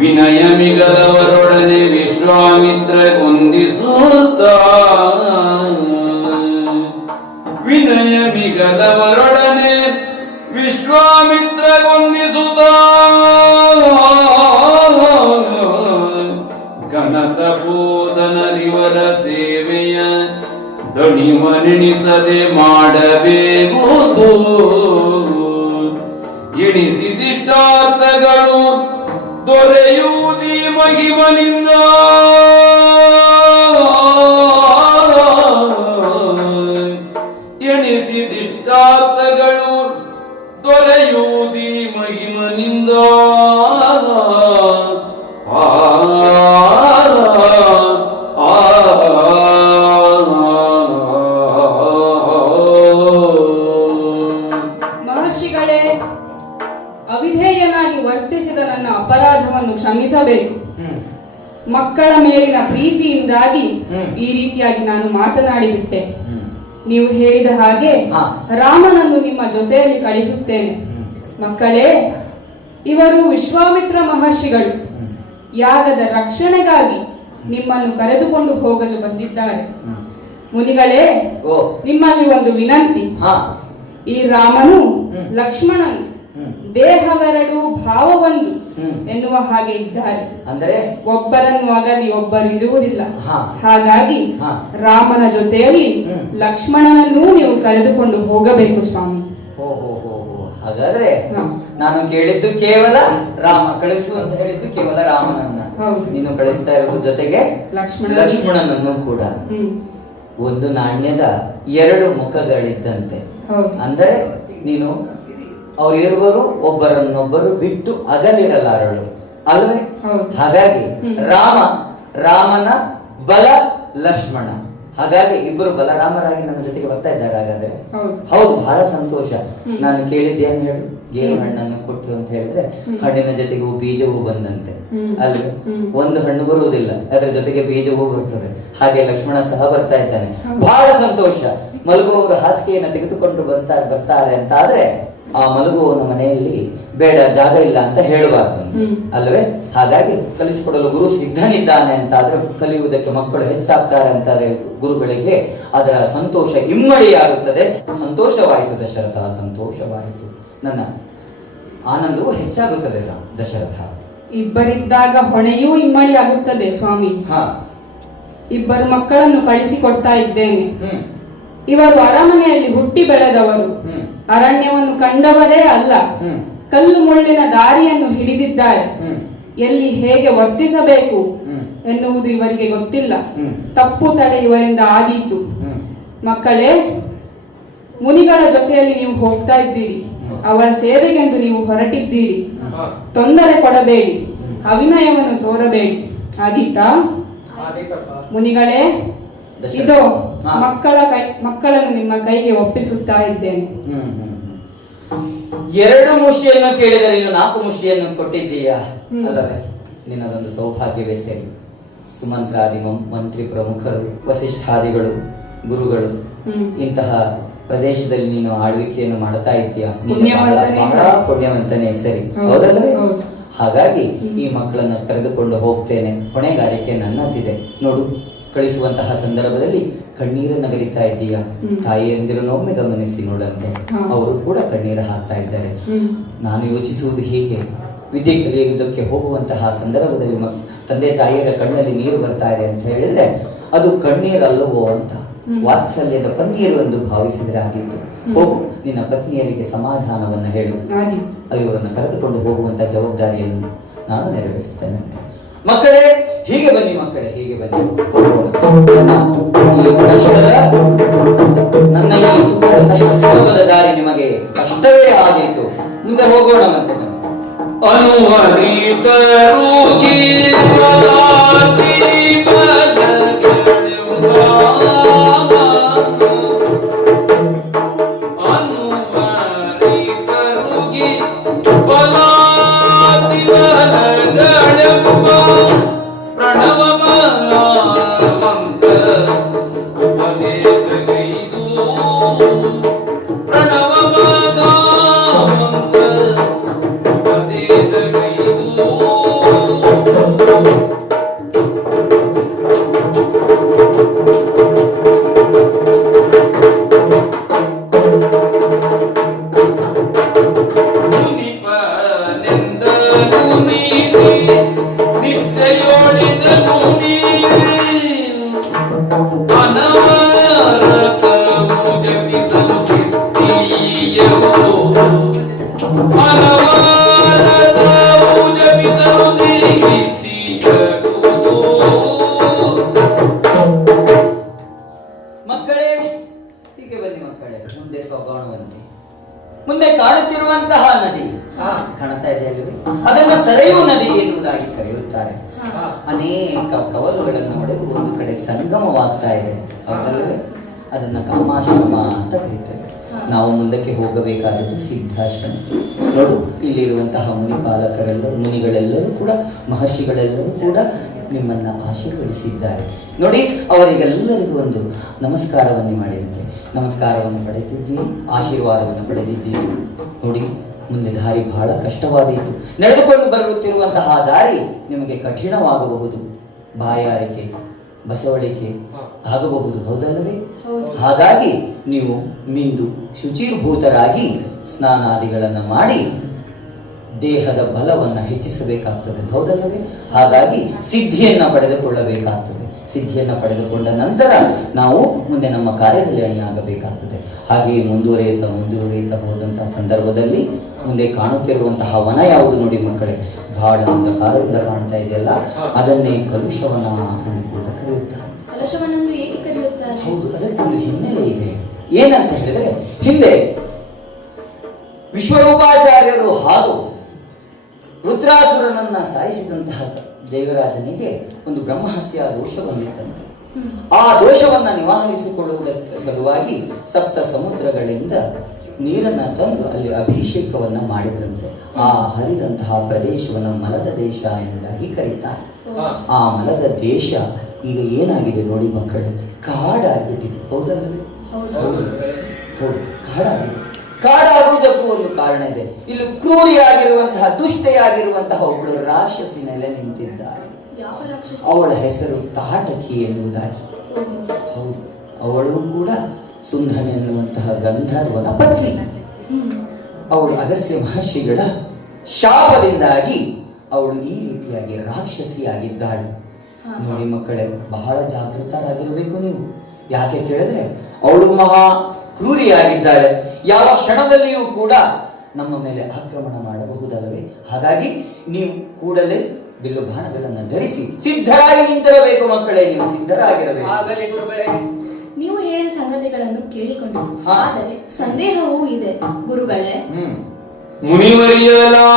ವಿನಯ ಮಿಗಲವರೊಡನೆ ವಿಶ್ವಾಮಿತ್ರ ಗೊಂದಿಸುತ್ತ ವಿನಯ ಮಿಗಲವರೊಡನೆ ವಿಶ್ವಾಮಿತ್ರ ಗೊಂದಿಸುತ್ತ ಘನತ ಬೋಧನರಿವರ ಸೇವೆಯ ದಣಿವನೆಣಿಸದೆ ಮಾಡಬೇಕು ಎಣಿಸಿದಿಷ್ಟಾರ್ಥಗಳು ದೊರೆಯುವುದಿ ಮಹಿಮನಿಂದ ಎಣಿಸಿದಿಷ್ಟಾರ್ಥಗಳು ದೊರೆಯುವುದಿ ಮಹಿಮನಿಂದ ಮಹರ್ಷಿಗಳೇ, ಅವಿಧೇಯನಾಗಿ ವರ್ತಿಸಿದ ನನ್ನ ಅಪರಾಧವನ್ನು ಕ್ಷಮಿಸಬೇಕು. ಮಕ್ಕಳ ಮೇಲಿನ ಪ್ರೀತಿಯಿಂದಾಗಿ ಈ ರೀತಿಯಾಗಿ ನಾನು ಮಾತನಾಡಿಬಿಟ್ಟೆ. ನೀವು ಹೇಳಿದ ಹಾಗೆ ರಾಮನನ್ನು ನಿಮ್ಮ ಜೊತೆಯಲ್ಲಿ ಕಳಿಸುತ್ತೇನೆ. ಮಕ್ಕಳೇ, ಇವರು ವಿಶ್ವಾಮಿತ್ರ ಮಹರ್ಷಿಗಳು ಯಾಗದ ರಕ್ಷಣೆಗಾಗಿ ನಿಮ್ಮನ್ನು ಕರೆದುಕೊಂಡು ಹೋಗಲು ಬಂದಿದ್ದಾರೆ. ಮುನಿಗಳೇ, ನಿಮ್ಮಲ್ಲಿ ಒಂದು ವಿನಂತಿ. ಈ ರಾಮನು ಲಕ್ಷ್ಮಣನು ದೇಹವೆರಡು ಭಾವವೊಂದು ಎನ್ನುವ ಹಾಗೆ ಇದ್ದಾರೆ. ಅಂದರೆ ಒಬ್ಬರನ್ನು ಅಗಲಿ ಒಬ್ಬರು ಇರುವುದಿಲ್ಲ. ಹಾಗಾಗಿ ರಾಮನ ಜೊತೆಯಲ್ಲಿ ಲಕ್ಷ್ಮಣನನ್ನೂ ನೀವು ಕರೆದುಕೊಂಡು ಹೋಗಬೇಕು ಸ್ವಾಮಿ. ಹಾಗಾದ್ರೆ ನಾನು ಕೇಳಿದ್ದು ಕೇವಲ ರಾಮ ಕಳಿಸು ಅಂತ ಹೇಳಿದ್ದು ಕೇವಲ ರಾಮನನ್ನ. ನೀನು ಕಳಿಸ್ತಾ ಇರೋದು ಜೊತೆಗೆ ಲಕ್ಷ್ಮಣನನ್ನು ಕೂಡ. ಒಂದು ನಾಣ್ಯದ ಎರಡು ಮುಖಗಳಿದ್ದಂತೆ. ಅಂದರೆ ನೀನು ಅವರಿರುವರು ಒಬ್ಬರನ್ನೊಬ್ಬರು ಬಿಟ್ಟು ಅಗಲಿರಲಾರಳು ಅಲ್ವೇ? ಹಾಗಾಗಿ ರಾಮನ ಬಲ ಲಕ್ಷ್ಮಣ. ಹಾಗಾಗಿ ಇಬ್ಬರು ಬಲರಾಮರಾಗಿ ನನ್ನ ಜೊತೆಗೆ ಬರ್ತಾ ಇದ್ದಾರೆ. ಹಾಗಾದ್ರೆ ಹೌದು, ಬಹಳ ಸಂತೋಷ. ನಾನು ಕೇಳಿದ್ದೇನು ಹೇಳು, ಗೇರು ಹಣ್ಣನ್ನು ಕೊಟ್ಟರು ಅಂತ ಹೇಳಿದ್ರೆ ಹಣ್ಣಿನ ಜೊತೆಗೆ ಬೀಜವೂ ಬಂದಂತೆ ಅಲ್ವೇ? ಒಂದು ಹಣ್ಣು ಬರುವುದಿಲ್ಲ, ಅದರ ಜೊತೆಗೆ ಬೀಜವೂ ಬರ್ತದೆ. ಹಾಗೆ ಲಕ್ಷ್ಮಣ ಸಹ ಬರ್ತಾ ಇದ್ದಾನೆ. ಬಹಳ ಸಂತೋಷ. ಮಲಗುವವರು ಹಾಸಿಗೆಯನ್ನು ತೆಗೆದುಕೊಂಡು ಬರ್ತಾರೆ ಅಂತ ಆದ್ರೆ ಆ ಮಲಗುವವನ ಮನೆಯಲ್ಲಿ ಬೇಡ, ಜಾಗ ಇಲ್ಲ ಅಂತ ಹೇಳಬಾರ್ದು ಅಲ್ವೇ? ಹಾಗಾಗಿ ಕಲಿಸಿಕೊಡಲು ಗುರು ಸಿದ್ಧನಿದ್ದಾನೆ ಅಂತ ಆದ್ರೆ ಕಲಿಯುವುದಕ್ಕೆ ಮಕ್ಕಳು ಹೆಚ್ಚಾಗ್ತಾರೆ ಅಂತಾರೆ ಗುರುಗಳಿಗೆ. ಅದರ ಸಂತೋಷ ಇಮ್ಮಡಿಯಾಗುತ್ತದೆ. ಸಂತೋಷವಾಯಿತು ದಶರಥ, ಸಂತೋಷವಾಯಿತು. ನನ್ನ ಆನಂದವು ಹೆಚ್ಚಾಗುತ್ತದೆ ದಶರಥ. ಇಬ್ಬರಿದ್ದಾಗ ಹೊಣೆಯೂ ಇಮ್ಮಡಿಯಾಗುತ್ತದೆ ಸ್ವಾಮಿ. ಇಬ್ಬರು ಮಕ್ಕಳನ್ನು ಕಳಿಸಿಕೊಡ್ತಾ ಇದ್ದೇನೆ. ಇವರು ಅರಮನೆಯಲ್ಲಿ ಹುಟ್ಟಿ ಬೆಳೆದವರು, ಅರಣ್ಯವನ್ನು ಕಂಡವರೇ ಅಲ್ಲ. ಕಲ್ಲು ಮುಳ್ಳಿನ ದಾರಿಯನ್ನು ಹಿಡಿದಿದ್ದಾರೆ. ಎಲ್ಲಿ ಹೇಗೆ ವರ್ತಿಸಬೇಕು ಎನ್ನುವುದು ಇವರಿಗೆ ಗೊತ್ತಿಲ್ಲ. ತಪ್ಪು ತಡೆ ಇವರಿಂದ ಆದೀತು. ಮಕ್ಕಳೇ, ಮುನಿಗಳ ಜೊತೆಯಲ್ಲಿ ನೀವು ಹೋಗ್ತಾ ಇದ್ದೀರಿ, ಅವರ ಸೇವೆಗೆಂದು ನೀವು ಹೊರಟಿದ್ದೀರಿ. ತೊಂದರೆ ಕೊಡಬೇಡಿ, ಅವಿನಯವನ್ನು ತೋರಬೇಡಿ. ಆದೀತಾ? ಮುನಿಗಳೇ, ಇದು ಮಕ್ಕಳನ್ನು ನಿಮ್ಮ ಕೈಗೆ ಒಪ್ಪಿಸುತ್ತಾ ಇದ್ದೇನೆ. ಎರಡು ಮುಷ್ಟಿಯನ್ನು ಕೇಳಿದರೆ ನೀನು 4 ಮುಷ್ಟಿಯನ್ನು ಕೊಟ್ಟಿದ್ದೀಯಾ ಅಲ್ಲವೇ? ನಿನ್ನದೊಂದು ಸೌಭಾಗ್ಯವೇ ಸರಿ. ಸುಮಂತ್ರಾದಿ ಮಂತ್ರಿ ಪ್ರಮುಖರು, ವಸಿಷ್ಠಾದಿಗಳು, ಗುರುಗಳು, ಇಂತಹ ಪ್ರದೇಶದಲ್ಲಿ ನೀನು ಆಳ್ವಿಕೆಯನ್ನು ಮಾಡ್ತಾ ಇದ್ದೀಯಾ. ಬಹಳ ಪುಣ್ಯವಂತನೇ ಸರಿ, ಹೌದಲ್ಲವೇ? ಹಾಗಾಗಿ ಈ ಮಕ್ಕಳನ್ನು ಕರೆದುಕೊಂಡು ಹೋಗ್ತೇನೆ. ಹೊಣೆಗಾರಿಕೆ ನನ್ನದಿದೆ. ನೋಡು, ಕಳಿಸುವಂತಹ ಸಂದರ್ಭದಲ್ಲಿ ಕಣ್ಣೀರನ್ನು ಗರಿತಾ ಇದ್ದೀಯಾ. ತಾಯಿಯಂದಿರನ್ನೊಮ್ಮೆ ಗಮನಿಸಿ ನೋಡಂತೆ, ಅವರು ಕೂಡ ಕಣ್ಣೀರು ಹಾಕ್ತಾ ಇದ್ದಾರೆ. ನಾನು ಯೋಚಿಸುವುದು ಹೀಗೆ, ವಿದ್ಯೆ ಕಲಿಯುವುದಕ್ಕೆ ಹೋಗುವಂತಹ ಸಂದರ್ಭದಲ್ಲಿ ತಂದೆ ತಾಯಿಯರ ಕಣ್ಣಲ್ಲಿ ನೀರು ಬರ್ತಾ ಇದೆ ಅಂತ ಹೇಳಿದ್ರೆ ಅದು ಕಣ್ಣೀರಲ್ಲವೋ ಅಂತ ವಾತ್ಸಲ್ಯದ ಪನ್ನೀರು ಎಂದು ಭಾವಿಸಿದ್ರೆ ಆಗಿತ್ತು. ಹೋಗು, ನಿನ್ನ ಪತ್ನಿಯರಿಗೆ ಸಮಾಧಾನವನ್ನು ಹೇಳು. ಆದೀತು. ಇವರನ್ನು ಕರೆದುಕೊಂಡು ಹೋಗುವಂತ ಜವಾಬ್ದಾರಿಯನ್ನು ನಾನು ನೆರವೇರಿಸ್ತೇನಂತೆ. ಮಕ್ಕಳೇ ಹೀಗೆ ಬನ್ನಿ, ಮಕ್ಕಳೇ ಹೀಗೆ ಬನ್ನಿ, ಹೋಗೋಣ. ನನ್ನ ಈ ಸುಖದ ಸುಖದ ದಾರಿ ನಿಮಗೆ ಕಷ್ಟವೇ ಆಗಿತ್ತು. ಮುಂದೆ ಹೋಗೋಣ ಮತ್ತೆ ಬನ್ನಿ. ಮಕ್ಕಳೇ ಹೀಗೆ ಬನ್ನಿ ಮಕ್ಕಳೇ, ಮುಂದೆ ಸೊಗಾಣುವಂತೆ. ಮುಂದೆ ಕಾಣುತ್ತಿರುವಂತಹ ನದಿ ಕಾಣ್ತಾ ಇದೆ ಅಲ್ಲವೇ? ಅದನ್ನು ಸರೆಯು ನದಿ ಎನ್ನುವುದಾಗಿ ಕರೆಯುತ್ತಾರೆ. ಅನೇಕ ಕವಲುಗಳನ್ನು ಹೊಡೆದು ಒಂದು ಕಡೆ ಸಂಗಮವಾಗ್ತಾ ಇದೆ, ಹೌದಲ್ಲವೇ? ಅದನ್ನ ಕಾಮಾಶ್ರಮ ಅಂತ ಕರೀತಾರೆ. ನಾವು ಮುಂದಕ್ಕೆ ಹೋಗಬೇಕಾದದ್ದು ಸಿದ್ಧಾಶ್ರಮ. ನೋಡು, ಇಲ್ಲಿರುವಂತಹ ಮುನಿಪಾಲಕರೆಲ್ಲರೂ, ಮುನಿಗಳೆಲ್ಲರೂ ಕೂಡ, ಮಹರ್ಷಿಗಳೆಲ್ಲರೂ ಕೂಡ ನಿಮ್ಮನ್ನ ಆಶೀರ್ವದಿಸಿದ್ದಾರೆ. ನೋಡಿ, ಅವರಿಗೆಲ್ಲರಿಗೂ ಒಂದು ನಮಸ್ಕಾರವನ್ನು ಮಾಡಿದಂತೆ. ನಮಸ್ಕಾರವನ್ನು ಪಡೆದಿದ್ದೀರಿ, ಆಶೀರ್ವಾದವನ್ನು ಪಡೆದಿದ್ದೀರಿ. ನೋಡಿ, ಮುಂದೆ ದಾರಿ ಬಹಳ ಕಷ್ಟವಾದೀತು. ನಡೆದುಕೊಂಡು ಬರುತ್ತಿರುವಂತಹ ದಾರಿ ನಿಮಗೆ ಕಠಿಣವಾಗಬಹುದು. ಬಾಯಾರಿಕೆ, ಬಸವಳಿಕೆ ಆಗಬಹುದು, ಹೌದಲ್ಲವೇ? ಹಾಗಾಗಿ ನೀವು ಮಿಂದು ಶುಚಿರ್ಭೂತರಾಗಿ ಸ್ನಾನಾದಿಗಳನ್ನು ಮಾಡಿ ದೇಹದ ಬಲವನ್ನು ಹೆಚ್ಚಿಸಬೇಕಾಗ್ತದೆ, ಹೌದಲ್ಲವೇ? ಹಾಗಾಗಿ ಸಿದ್ಧಿಯನ್ನ ಪಡೆದುಕೊಳ್ಳಬೇಕಾಗ್ತದೆ. ಸಿದ್ಧಿಯನ್ನ ಪಡೆದುಕೊಂಡ ನಂತರ ನಾವು ಮುಂದೆ ನಮ್ಮ ಕಾರ್ಯದಲ್ಲಿ ಅಣಿಯಾಗಬೇಕಾಗ್ತದೆ. ಹಾಗೆಯೇ ಮುಂದುವರಿಯುತ್ತಾ ಹೋದಂತಹ ಸಂದರ್ಭದಲ್ಲಿ ಮುಂದೆ ಕಾಣುತ್ತಿರುವಂತಹ ವನ ಯಾವುದು ನೋಡಿ ಮಕ್ಕಳೇ, ಗಾಢ ಅಂಧಕಾರದಿಂದ ಕಾಣ್ತಾ ಇದೆಯಲ್ಲ, ಅದನ್ನೇ ಕಲುಷವನ ಎಂದು ಕೂಡ ಕರೆಯುತ್ತಾರೆ. ಕಲಶವನೆಂದು ಏಕೆ ಕರೆಯುತ್ತಾರೆ? ಹೌದು, ಅದಕ್ಕೊಂದು ಹಿನ್ನೆಲೆ ಇದೆ. ಏನಂತ ಹೇಳಿದ್ರೆ, ಹಿಂದೆ ವಿಶ್ವರೂಪಾಚಾರ್ಯರು ಹಾಗೂ ರುದ್ರಾಸುರನನ್ನ ಸಾಯಿಸಿದಂತಹ ದೇವರಾಜನಿಗೆ ಒಂದು ಬ್ರಹ್ಮಹತ್ಯಾ ದೋಷ ಬಂದಿತ್ತಂತೆ. ಆ ದೋಷವನ್ನ ನಿವಾರಿಸಿಕೊಳ್ಳುವುದಕ್ಕೆ ಸಲುವಾಗಿ ಸಪ್ತ ಸಮುದ್ರಗಳಿಂದ ನೀರನ್ನ ತಂದು ಅಲ್ಲಿ ಅಭಿಷೇಕವನ್ನ ಮಾಡಿದಂತೆ. ಆ ಹರಿದಂತಹ ಪ್ರದೇಶವನ್ನು ಮಲದ ದೇಶ ಎಂಬುದಾಗಿ ಕರೀತಾರೆ. ಆ ಮಲದ ದೇಶ ಈಗ ಏನಾಗಿದೆ ನೋಡಿ ಮಕ್ಕಳು, ಕಾಡಾಗ್ಬಿಟ್ಟಿದೆ, ಹೌದಲ್ಲವೇ? ಹೌದು, ಕಾಡಾಗಿದೆ. ಕಾಡಾಗುವುದಕ್ಕೂ ಒಂದು ಕಾರಣ ಇದೆ. ಇಲ್ಲಿ ಕ್ರೂರಿಯಾಗಿರುವಂತಹ, ದುಷ್ಟೆಯಾಗಿರುವಂತಹ ಒಬ್ಬಳು ರಾಕ್ಷಸಿ ನೆಲೆ ನಿಂತಿದ್ದಾಳೆ. ಅವಳ ಹೆಸರು ತಾಟಕಿ ಎನ್ನುವುದಾಗಿ. ಹೌದು, ಅವಳು ಕೂಡ ಸುಂದನ್ ಎನ್ನುವಂತಹ ಗಂಧರ್ವನ ಪತ್ನಿ. ಅವಳು ಅಗಸ್ತ್ಯ ಮಹರ್ಷಿಗಳ ಶಾಪದಿಂದಾಗಿ ಅವಳು ಈ ರೀತಿಯಾಗಿ ರಾಕ್ಷಸಿಯಾಗಿದ್ದಾಳೆ. ನೋಡಿ ಮಕ್ಕಳೇ, ಬಹಳ ಜಾಗೃತರಾಗಿರಬೇಕು ನೀವು. ಯಾಕೆ ಕೇಳಿದ್ರೆ, ಅವಳು ಮಹಾ ಕ್ರೂರಿಯಾಗಿದ್ದಾಳೆ. ಯಾವ ಕ್ಷಣದಲ್ಲಿಯೂ ಕೂಡ ನಮ್ಮ ಮೇಲೆ ಆಕ್ರಮಣ ಮಾಡಬಹುದಲ್ಲವೇ? ಹಾಗಾಗಿ ನೀವು ಕೂಡಲೇ ಬಿಲ್ಲು ಬಾಣಗಳನ್ನು ಧರಿಸಿ ಸಿದ್ಧರಾಗಿ ನಿಂತಿರಬೇಕು ಮಕ್ಕಳೇ. ನೀವು ಸಿದ್ಧರಾಗಿರಬೇಕು. ನೀವು ಹೇಳಿದ ಸಂಗತಿಗಳನ್ನು ಕೇಳಿಕೊಂಡು, ಆದರೆ ಸಂದೇಹವೂ ಇದೆ ಗುರುಗಳೇ. ಮುನಿವರಿಯಲಾಲಿದಯ್ಯ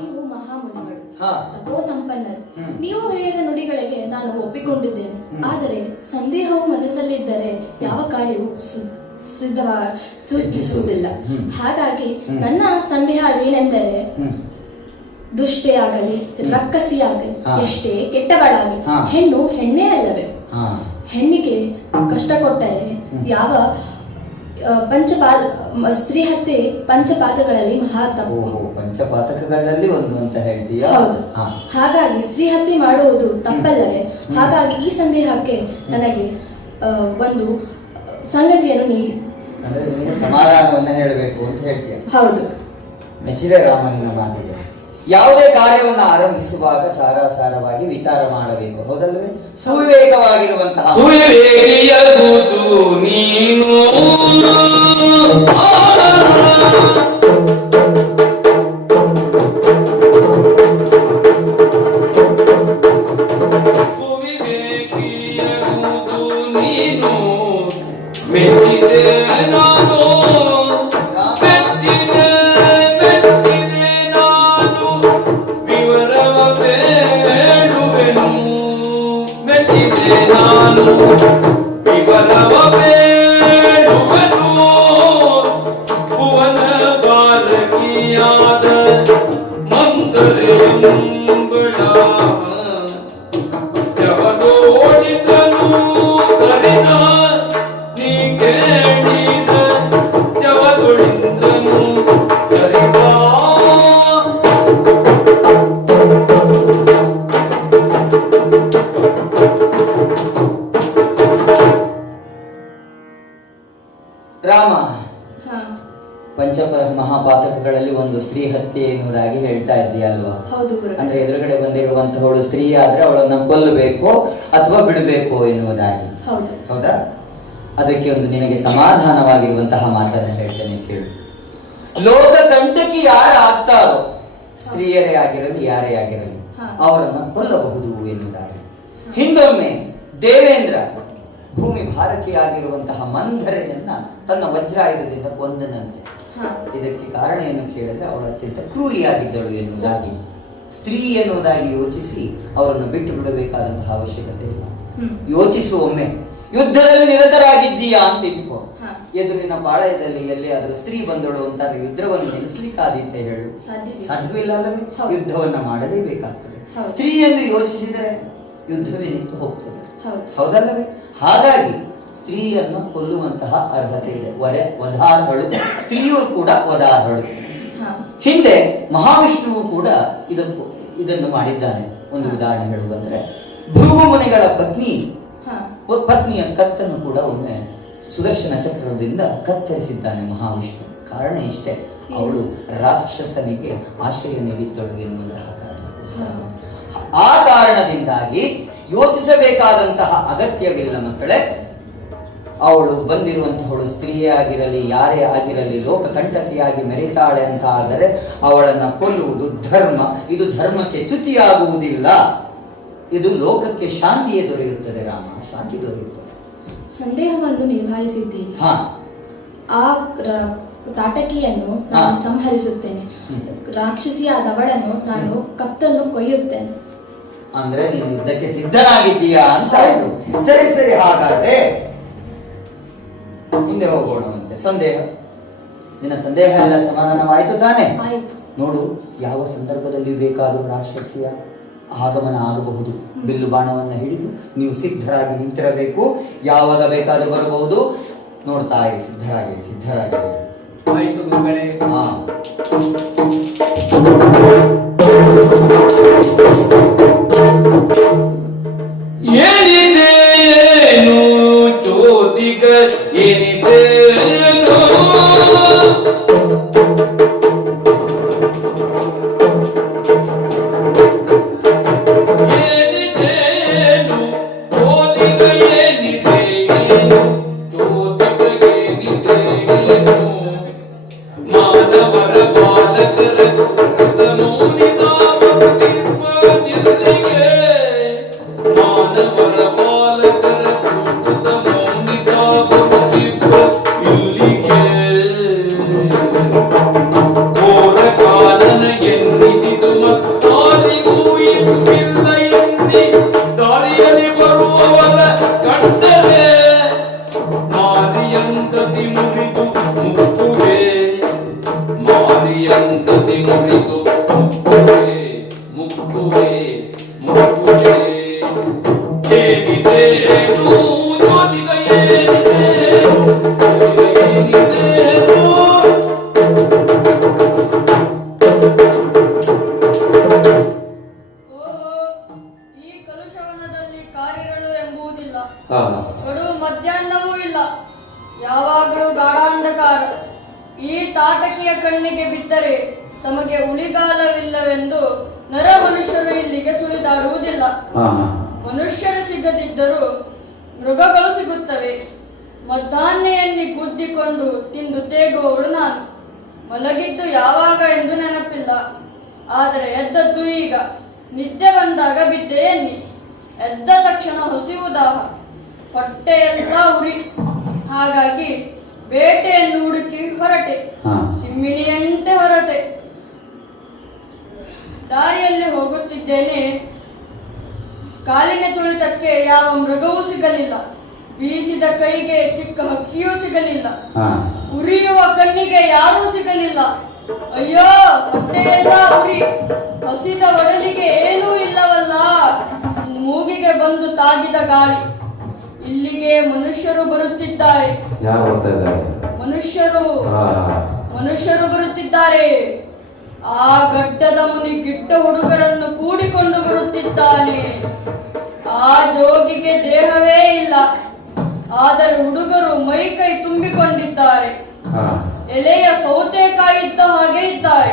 ನೀವು ಮಹಾಮುನಿಗಳು, ಹಾ. ತಪೋ ಸಂಪನ್ನರು. ಹ್ಮ್. ನೀವು ಹೇಳಿದ ನುಡಿಗಳಿಗೆ ನಾನು ಒಪ್ಪಿಕೊಂಡಿದ್ದೇನೆ. ಆದರೆ ಸಂದೇಹವು ಮನಸ್ಸಲ್ಲಿದ್ದರೆ ಯಾವ ಕಾರ್ಯವೂ ಸಿದ್ಧಿಸುವುದಿಲ್ಲ. ಹಾಗಾಗಿ ನನ್ನ ಸಂದೇಹವೇನೆಂದರೆ, ದುಷ್ಟೇ ಆಗಲಿ ರಕ್ಕಸಿ ಆಗಲಿ ಎಷ್ಟೇ ಕೆಟ್ಟವಳಾಗಲಿ ಹೆಣ್ಣು ಹೆಣ್ಣೇ ಅಲ್ಲವೇ? ಹೆಣ್ಣಿಗೆ ಕಷ್ಟ ಕೊಟ್ಟರೆ ಯಾವ ಸ್ತ್ರೀ ಹತ್ಯೆ ಪಂಚಪಾತಗಳಲ್ಲಿ ಮಹಾ ತಪ್ಪು. ಪಂಚಪಾತಕಗಳಲ್ಲಿ ಒಂದು ಅಂತ ಹೇಳ್ತೀಯ? ಹೌದು. ಹಾಗಾಗಿ ಸ್ತ್ರೀ ಹತ್ಯೆ ಮಾಡುವುದು ತಪ್ಪಲ್ಲವೇ? ಹಾಗಾಗಿ ಈ ಸಂದೇಹಕ್ಕೆ ನನಗೆ ಒಂದು ಸಂಗತಿಯನ್ನು ನೀಡಿ. ಅಂದ್ರೆ ನಿಮಗೆ ಸಮಾಧಾನವನ್ನ ಹೇಳಬೇಕು ಅಂತ ಹೇಳ್ತೀಯ? ಹೌದು. ಮೆಚ್ಚಿದೆ ರಾಮನಿನ ಮಾತಿದೆ. ಯಾವುದೇ ಕಾರ್ಯವನ್ನು ಆರಂಭಿಸುವಾಗ ಸಾರಾಸಾರವಾಗಿ ವಿಚಾರ ಮಾಡಬೇಕು, ಹೌದಲ್ವೇ? ಸುವಿವೇಕವಾಗಿರುವಂತಹ ಸುವಿವೇಕಿಯಗುವುದು ನೀನು ಸುವಿವೇಕಿಯಗುವುದು ನೀನು ಮೆಚ್ಚಿದೆ ನಾನು ಮೆಚ್ಚಿದೆ ನಾನು ವಿವರವ ಬೇಡುವೆನು ಮೆಚ್ಚಿದೆ ನಾನು ವಿವರವ ಬೇಡುವೆನು ಭುವನ ಬಾಲಕಿಯಾದ ಮಂದರೆಂಬಳ ಜವದೋಡಿದನು ಕರೆದ ನೀ ಕೇಳಿದ ಜವದೊಳಿಂದನು ಕರೆದ. ರಾಮ, ಹಾ. ಮಹಾಪಾತಕಗಳಲ್ಲಿ ಒಂದು ಸ್ತ್ರೀ ಹತ್ಯೆ ಎನ್ನುವುದಾಗಿ ಹೇಳ್ತಾ ಇದ್ದೀಯ ಅಲ್ವಾ? ಹೌದು ಗುರು. ಅಂದ್ರೆ ಎದುರುಗಡೆ ಬಂದಿರುವಂತಹವಳು ಸ್ತ್ರೀ ಆದ್ರೆ ಅವಳನ್ನ ಕೊಲ್ಲಬೇಕು ಅಥವಾ ಬಿಡಬೇಕು ಎನ್ನುವುದಾಗಿ. ಹೌದು. ಹೌದಾ? ಅದಕ್ಕೆ ಒಂದು ನಿನಗೆ ಸಮಾಧಾನವಾಗಿರುವಂತಹ ಮಾತನ್ನ ಹೇಳ್ತೇನೆ, ಕೇಳು. ಲೋಕ ಕಂಟಕಿ ಯಾರು ಆಗ್ತಾರೋ, ಸ್ತ್ರೀಯರೇ ಆಗಿರಲಿ ಯಾರೇ ಆಗಿರಲಿ, ಅವರನ್ನ ಕೊಲ್ಲಬಹುದು ಎನ್ನುವುದಾಗಿ. ಹಿಂದೊಮ್ಮೆ ದೇವೇಂದ್ರ ಭೂಮಿ ಭಾರಕಿಯಾಗಿರುವಂತಹ ಮಂಧರೆಯನ್ನ ತನ್ನ ವಜ್ರಾಯುಧದಿಂದ ಕೊಂದನಂತೆ. ಇದಕ್ಕೆ ಕಾರಣ ಏನು ಕೇಳಿದ್ರೆ, ಅವಳು ಅತ್ಯಂತ ಕ್ರೂರಿಯಾಗಿದ್ದಳು ಎನ್ನುವುದಾಗಿ. ಸ್ತ್ರೀ ಎನ್ನುವುದಾಗಿ ಯೋಚಿಸಿ ಅವರನ್ನು ಬಿಟ್ಟು ಬಿಡಬೇಕಾದಂತಹ ಅವಶ್ಯಕತೆ ಇಲ್ಲ. ಯೋಚಿಸು, ಒಮ್ಮೆ ಯುದ್ಧದಲ್ಲಿ ನಿರತರಾಗಿದ್ದೀಯಾ ಅಂತ ಇಟ್ಕೋ. ಎದುರಿನ ಪಾಳಯದಲ್ಲಿ ಎಲ್ಲಿಯಾದ್ರೂ ಸ್ತ್ರೀ ಬಂದಳು ಅಂತಾರೆ, ಯುದ್ಧವನ್ನು ನಿಲ್ಲಿಸ್ಲಿಕ್ಕಾದೀತೆ ಹೇಳು? ಸಾಧ್ಯವಿಲ್ಲ ಅಲ್ಲವೇ? ಯುದ್ಧವನ್ನ ಮಾಡಲೇಬೇಕಾಗ್ತದೆ. ಸ್ತ್ರೀ ಎಂದು ಯೋಚಿಸಿದರೆ ಯುದ್ಧವೇ ನಿಂತು ಹೋಗ್ತದೆ, ಹೌದಲ್ಲವೇ? ಹಾಗಾಗಿ ಸ್ತ್ರೀಯನ್ನು ಕೊಲ್ಲುವಂತಹ ಅರ್ಹತೆ ಇದೆ. ವಧಾರ್ಹಳು, ಸ್ತ್ರೀಯೂ ಕೂಡ ವಧಾರ್ಹಳು. ಹಿಂದೆ ಮಹಾವಿಷ್ಣುವು ಕೂಡ ಇದನ್ನು ಮಾಡಿದ್ದಾನೆ. ಒಂದು ಉದಾಹರಣೆ ಹೇಳುವಂದ್ರೆ, ಭೃಗು ಮುನಿಗಳ ಪತ್ನಿಯ ಕತ್ತನ್ನು ಕೂಡ ಒಮ್ಮೆ ಸುದರ್ಶನ ಚಕ್ರದಿಂದ ಕತ್ತರಿಸಿದ್ದಾನೆ ಮಹಾವಿಷ್ಣು. ಕಾರಣ ಇಷ್ಟೇ, ಅವಳು ರಾಕ್ಷಸನಿಗೆ ಆಶ್ರಯ ನೀಡಿದ್ದಳು ಎನ್ನುವಂತಹ ಕಾರಣಕ್ಕೋಸ್ಕರ. ಆ ಕಾರಣದಿಂದಾಗಿ ಯೋಚಿಸಬೇಕಾದಂತಹ ಅಗತ್ಯವಿಲ್ಲ ಮಕ್ಕಳೇ. ಅವಳು ಬಂದಿರುವಂತಹವಳು ಸ್ತ್ರೀಯೇ ಆಗಿರಲಿ ಯಾರೇ ಆಗಿರಲಿ ಲೋಕ ಕಂಟಕಿಯಾಗಿ ಮೆರಿತಾಳೆ ಅಂತ ಆದರೆ ಅವಳನ್ನ ಕೊಲ್ಲುವುದು ಧರ್ಮ. ಇದು ಧರ್ಮಕ್ಕೆ ಚ್ಯುತಿಯಾಗುವುದಿಲ್ಲ. ಇದು ಲೋಕಕ್ಕೆ ಶಾಂತಿಯೇ ದೊರೆಯುತ್ತದೆ ರಾಮ, ಶಾಂತಿ ದೊರೆಯುತ್ತದೆ. ಸಂದೇಹವನ್ನು ನಿಭಾಯಿಸಿದ್ದೀರಿ. ಆ ತಾಟಕಿಯನ್ನು ನಾನು ಸಂಹರಿಸುತ್ತೇನೆ. ರಾಕ್ಷಸಿಯಾದವಳನ್ನು ನಾನು ಕತ್ತನ್ನು ಕೊಯ್ಯುತ್ತೇನೆ. ಅಂದ್ರೆ ನೀನು ಯುದ್ಧಕ್ಕೆ ಸಿದ್ಧನಾಗಿದ್ದೀಯಾ ಅಂತ ಆಯ್ತು. ಸರಿ ಸರಿ, ಹಾಗಾದ್ರೆ ಮುಂದೆ ಹೋಗೋಣವಂತೆ. ನಿನ್ನ ಸಂದೇಹ ಎಲ್ಲ ಸಮಾಧಾನವಾಯ್ತು ತಾನೆ? ನೋಡು, ಯಾವ ಸಂದರ್ಭದಲ್ಲಿ ಬೇಕಾದರೂ ರಾಕ್ಷಸಿಯ ಆಗಮನ ಆಗಬಹುದು. ಬಿಲ್ಲು ಬಾಣವನ್ನ ಹಿಡಿದು ನೀವು ಸಿದ್ಧರಾಗಿ ನಿಂತಿರಬೇಕು. ಯಾವಾಗ ಬೇಕಾದ್ರೂ ಬರಬಹುದು. ನೋಡ್ತಾ ಇರಿ, ಸಿದ್ಧರಾಗಿ. ಆಯ್ತು ಗುರುಗಳೇ. ಏನಿದೇನು ಚೋದಿಗ ಏನಿದೇನು ಓಹೋ, ಈ ಕಲುಷವನದಲ್ಲಿ ಕಾರಿರಲು ಎಂಬುದಿಲ್ಲ, ಹಾ ಕಡು ಮಧ್ಯಾಹ್ನವೂ ಇಲ್ಲ, ಯಾವಾಗಲೂ ಗಾಢಾಂಧಕಾರ. ಈ ತಾಟಕಿಯ ಕಣ್ಣಿಗೆ ಬಿದ್ದರೆ ತಮಗೆ ಉಳಿಗಾಲವಿಲ್ಲವೆಂದು ನರ ಮನುಷ್ಯರು ಇಲ್ಲಿಗೆ ಸುಳಿದಾಡುವುದಿಲ್ಲ. ಹಾ ಮನುಷ್ಯರು ಸಿಗದಿದ್ದರೂ ಮೃಗಗಳು ಸಿಗುತ್ತವೆ. ಮಧ್ಯಾಹ್ನ ಎಣ್ಣಿ ಗುದ್ದಿಕೊಂಡು ತಿಂದು ತೇಗುವವಳು ನಾನು. ಮಲಗಿದ್ದು ಯಾವಾಗ ಎಂದು ನೆನಪಿಲ್ಲ, ಆದರೆ ಎದ್ದದ್ದು ಈಗ. ನಿದ್ದೆ ಬಂದಾಗ ಬಿದ್ದೆ ಎನ್ನಿ. ಎದ್ದ ತಕ್ಷಣ ಹಸಿವು ದಾಹ, ಹೊಟ್ಟೆಯೆಲ್ಲ ಉರಿ. ಹಾಗಾಗಿ ಬೇಟೆಯನ್ನು ಹುಡುಕಿ ಹೊರಟೆ, ಸಿಮ್ಮಿಣಿಯಂತೆ ಹೊರಟೆ. ದಾರಿಯಲ್ಲಿ ಹೋಗುತ್ತಿದ್ದೇನೆ, ಕಾಲಿನ ತುಳಿತಕ್ಕೆ ಯಾವ ಮೃಗವೂ ಸಿಗಲಿಲ್ಲ, ಬೀಸಿದ ಕೈಗೆ ಚಿಕ್ಕ ಹಕ್ಕಿಯೂ ಸಿಗಲಿಲ್ಲ, ಉರಿಯುವ ಕಣ್ಣಿಗೆ ಯಾರೂ ಸಿಗಲಿಲ್ಲ. ಅಯ್ಯೋ, ಹೊಟ್ಟೆಯೆಲ್ಲ ಉರಿ, ಹಸಿದ ಒಡಲಿಗೆ ಏನೂ ಇಲ್ಲವಲ್ಲ. ಮೂಗಿಗೆ ಬಂದು ತಾಗಿದ ಗಾಳಿ. ಇಲ್ಲಿಗೆ ಮನುಷ್ಯರು ಬರುತ್ತಿದ್ದಾರೆ. ಮನುಷ್ಯರು ಬರುತ್ತಿದ್ದಾರೆ. ಆ ಗಡ್ಡದ ಮುನಿ ಗಿಡ್ಡ ಹುಡುಗರನ್ನು ಕೂಡಿಕೊಂಡು ಬರುತ್ತಿದ್ದಾನೆ. ಆ ಜೋಗಿಗೆ ದೇಹವೇ ಇಲ್ಲ, ಆದರೆ ಹುಡುಗರು ಮೈ ಕೈ ತುಂಬಿಕೊಂಡಿದ್ದಾರೆ. ಎಲೆಯ ಸೌತೆಕಾಯಿ ಇದ್ದ ಹಾಗೆ ಇದ್ದಾರೆ.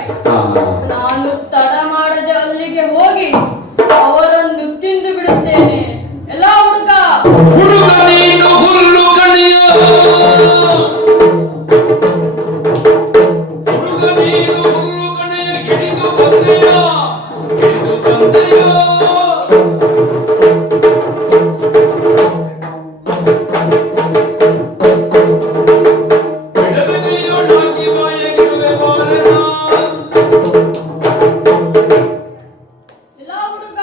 ನಾನು ತಡ ಮಾಡದೆ ಅಲ್ಲಿಗೆ ಹೋಗಿ ಅವರನ್ನು ತಿಂದು ಬಿಡುತ್ತೇನೆ. ಎಲ್ಲ ಹುಡುಗ ನೀನು ಹುಲ್ಲು ಗಣಿಯ, ಹುಡುಗ ನೀನು ಹುಲ್ಲು ಗಣಿಯ, ಹಿಡಿದು ಬಂದೆಯ, ಹಿಡಿದು ಬಂದೆಯ. ಬಿಡದೆಯೋಡಾಗಿ ಬಾಯಗಿಡುವೆ ಬಾಲನ. ಎಲ್ಲ ಹುಡುಗ,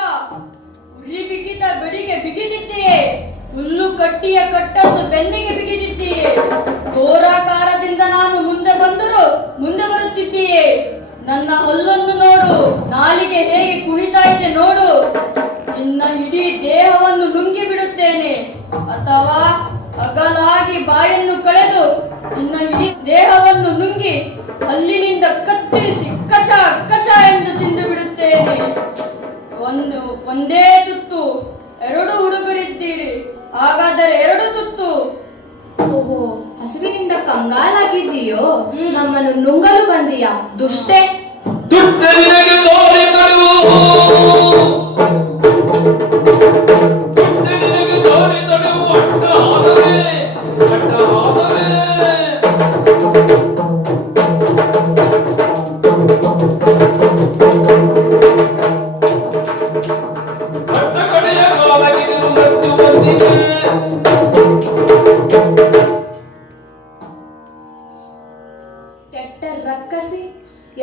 ಉರಿ ಬಿಗಿದ ಬೆಡಿಗೆ ಬಿಗಿದಿದ್ದೀಯೇ, ಹುಲ್ಲು ಕಟ್ಟಿಯ ಕಟ್ಟನ್ನು ಬೆನ್ನಿಗೆ ಬಿಗಿದಿದ್ದೀಯೇ. ಘೋರಾಕಾರದಿಂದ ನಾನು ಮುಂದೆ ಬಂದರೂ ಮುಂದೆ ಬರುತ್ತಿದ್ದೀಯೇ. ನನ್ನ ಹಲ್ಲನ್ನು ನೋಡು, ನಾಲಿಗೆ ಹೇಗೆ ಕುಣಿತಾ ಇದೆ ನೋಡು. ನಿನ್ನ ಇಡೀ ದೇಹವನ್ನು ನುಂಗಿ ಬಿಡುತ್ತೇನೆ, ಅಥವಾ ಅಗಲಾಗಿ ಬಾಯನ್ನು ಕಳೆದು ನಿನ್ನ ಇಡೀ ದೇಹವನ್ನು ನುಂಗಿ ಹಲ್ಲಿನಿಂದ ಕತ್ತರಿಸಿ ಕಚ ಕಚ ಎಂದು ತಿಂದು ಬಿಡುತ್ತೇನೆ. ಒಂದೇ ತುತ್ತು, ಎರಡು ಹುಡುಗರಿದ್ದೀರಿ, ಹಾಗಾದರೆ ಎರಡು ತುತ್ತು. ಓಹೋ, ಹಸುವಿನಿಂದ ಕಂಗಾಲಾಗಿದ್ದೀಯೋ? ನಮ್ಮನ್ನು ನುಂಗಲು ಬಂದೀಯಾ ದುಷ್ಟೆ? ದುಷ್ಟ ನಿನಗೆ ತೋರಿ ತಡುವು, ದುಷ್ಟ ನಿನಗೆ ತೋರಿ ತಡುವು. ಅಟ್ಟಹಾಸವೇ, ಅಟ್ಟಹಾಸವೇ. ಅಟ್ಟ ಕಡೆಯ ಕಾಲಕ್ಕೆ ಮೃತ್ಯು ಬಂದಿದೆ. ಕೆಟ್ಟ ರಕ್ಕಸಿ,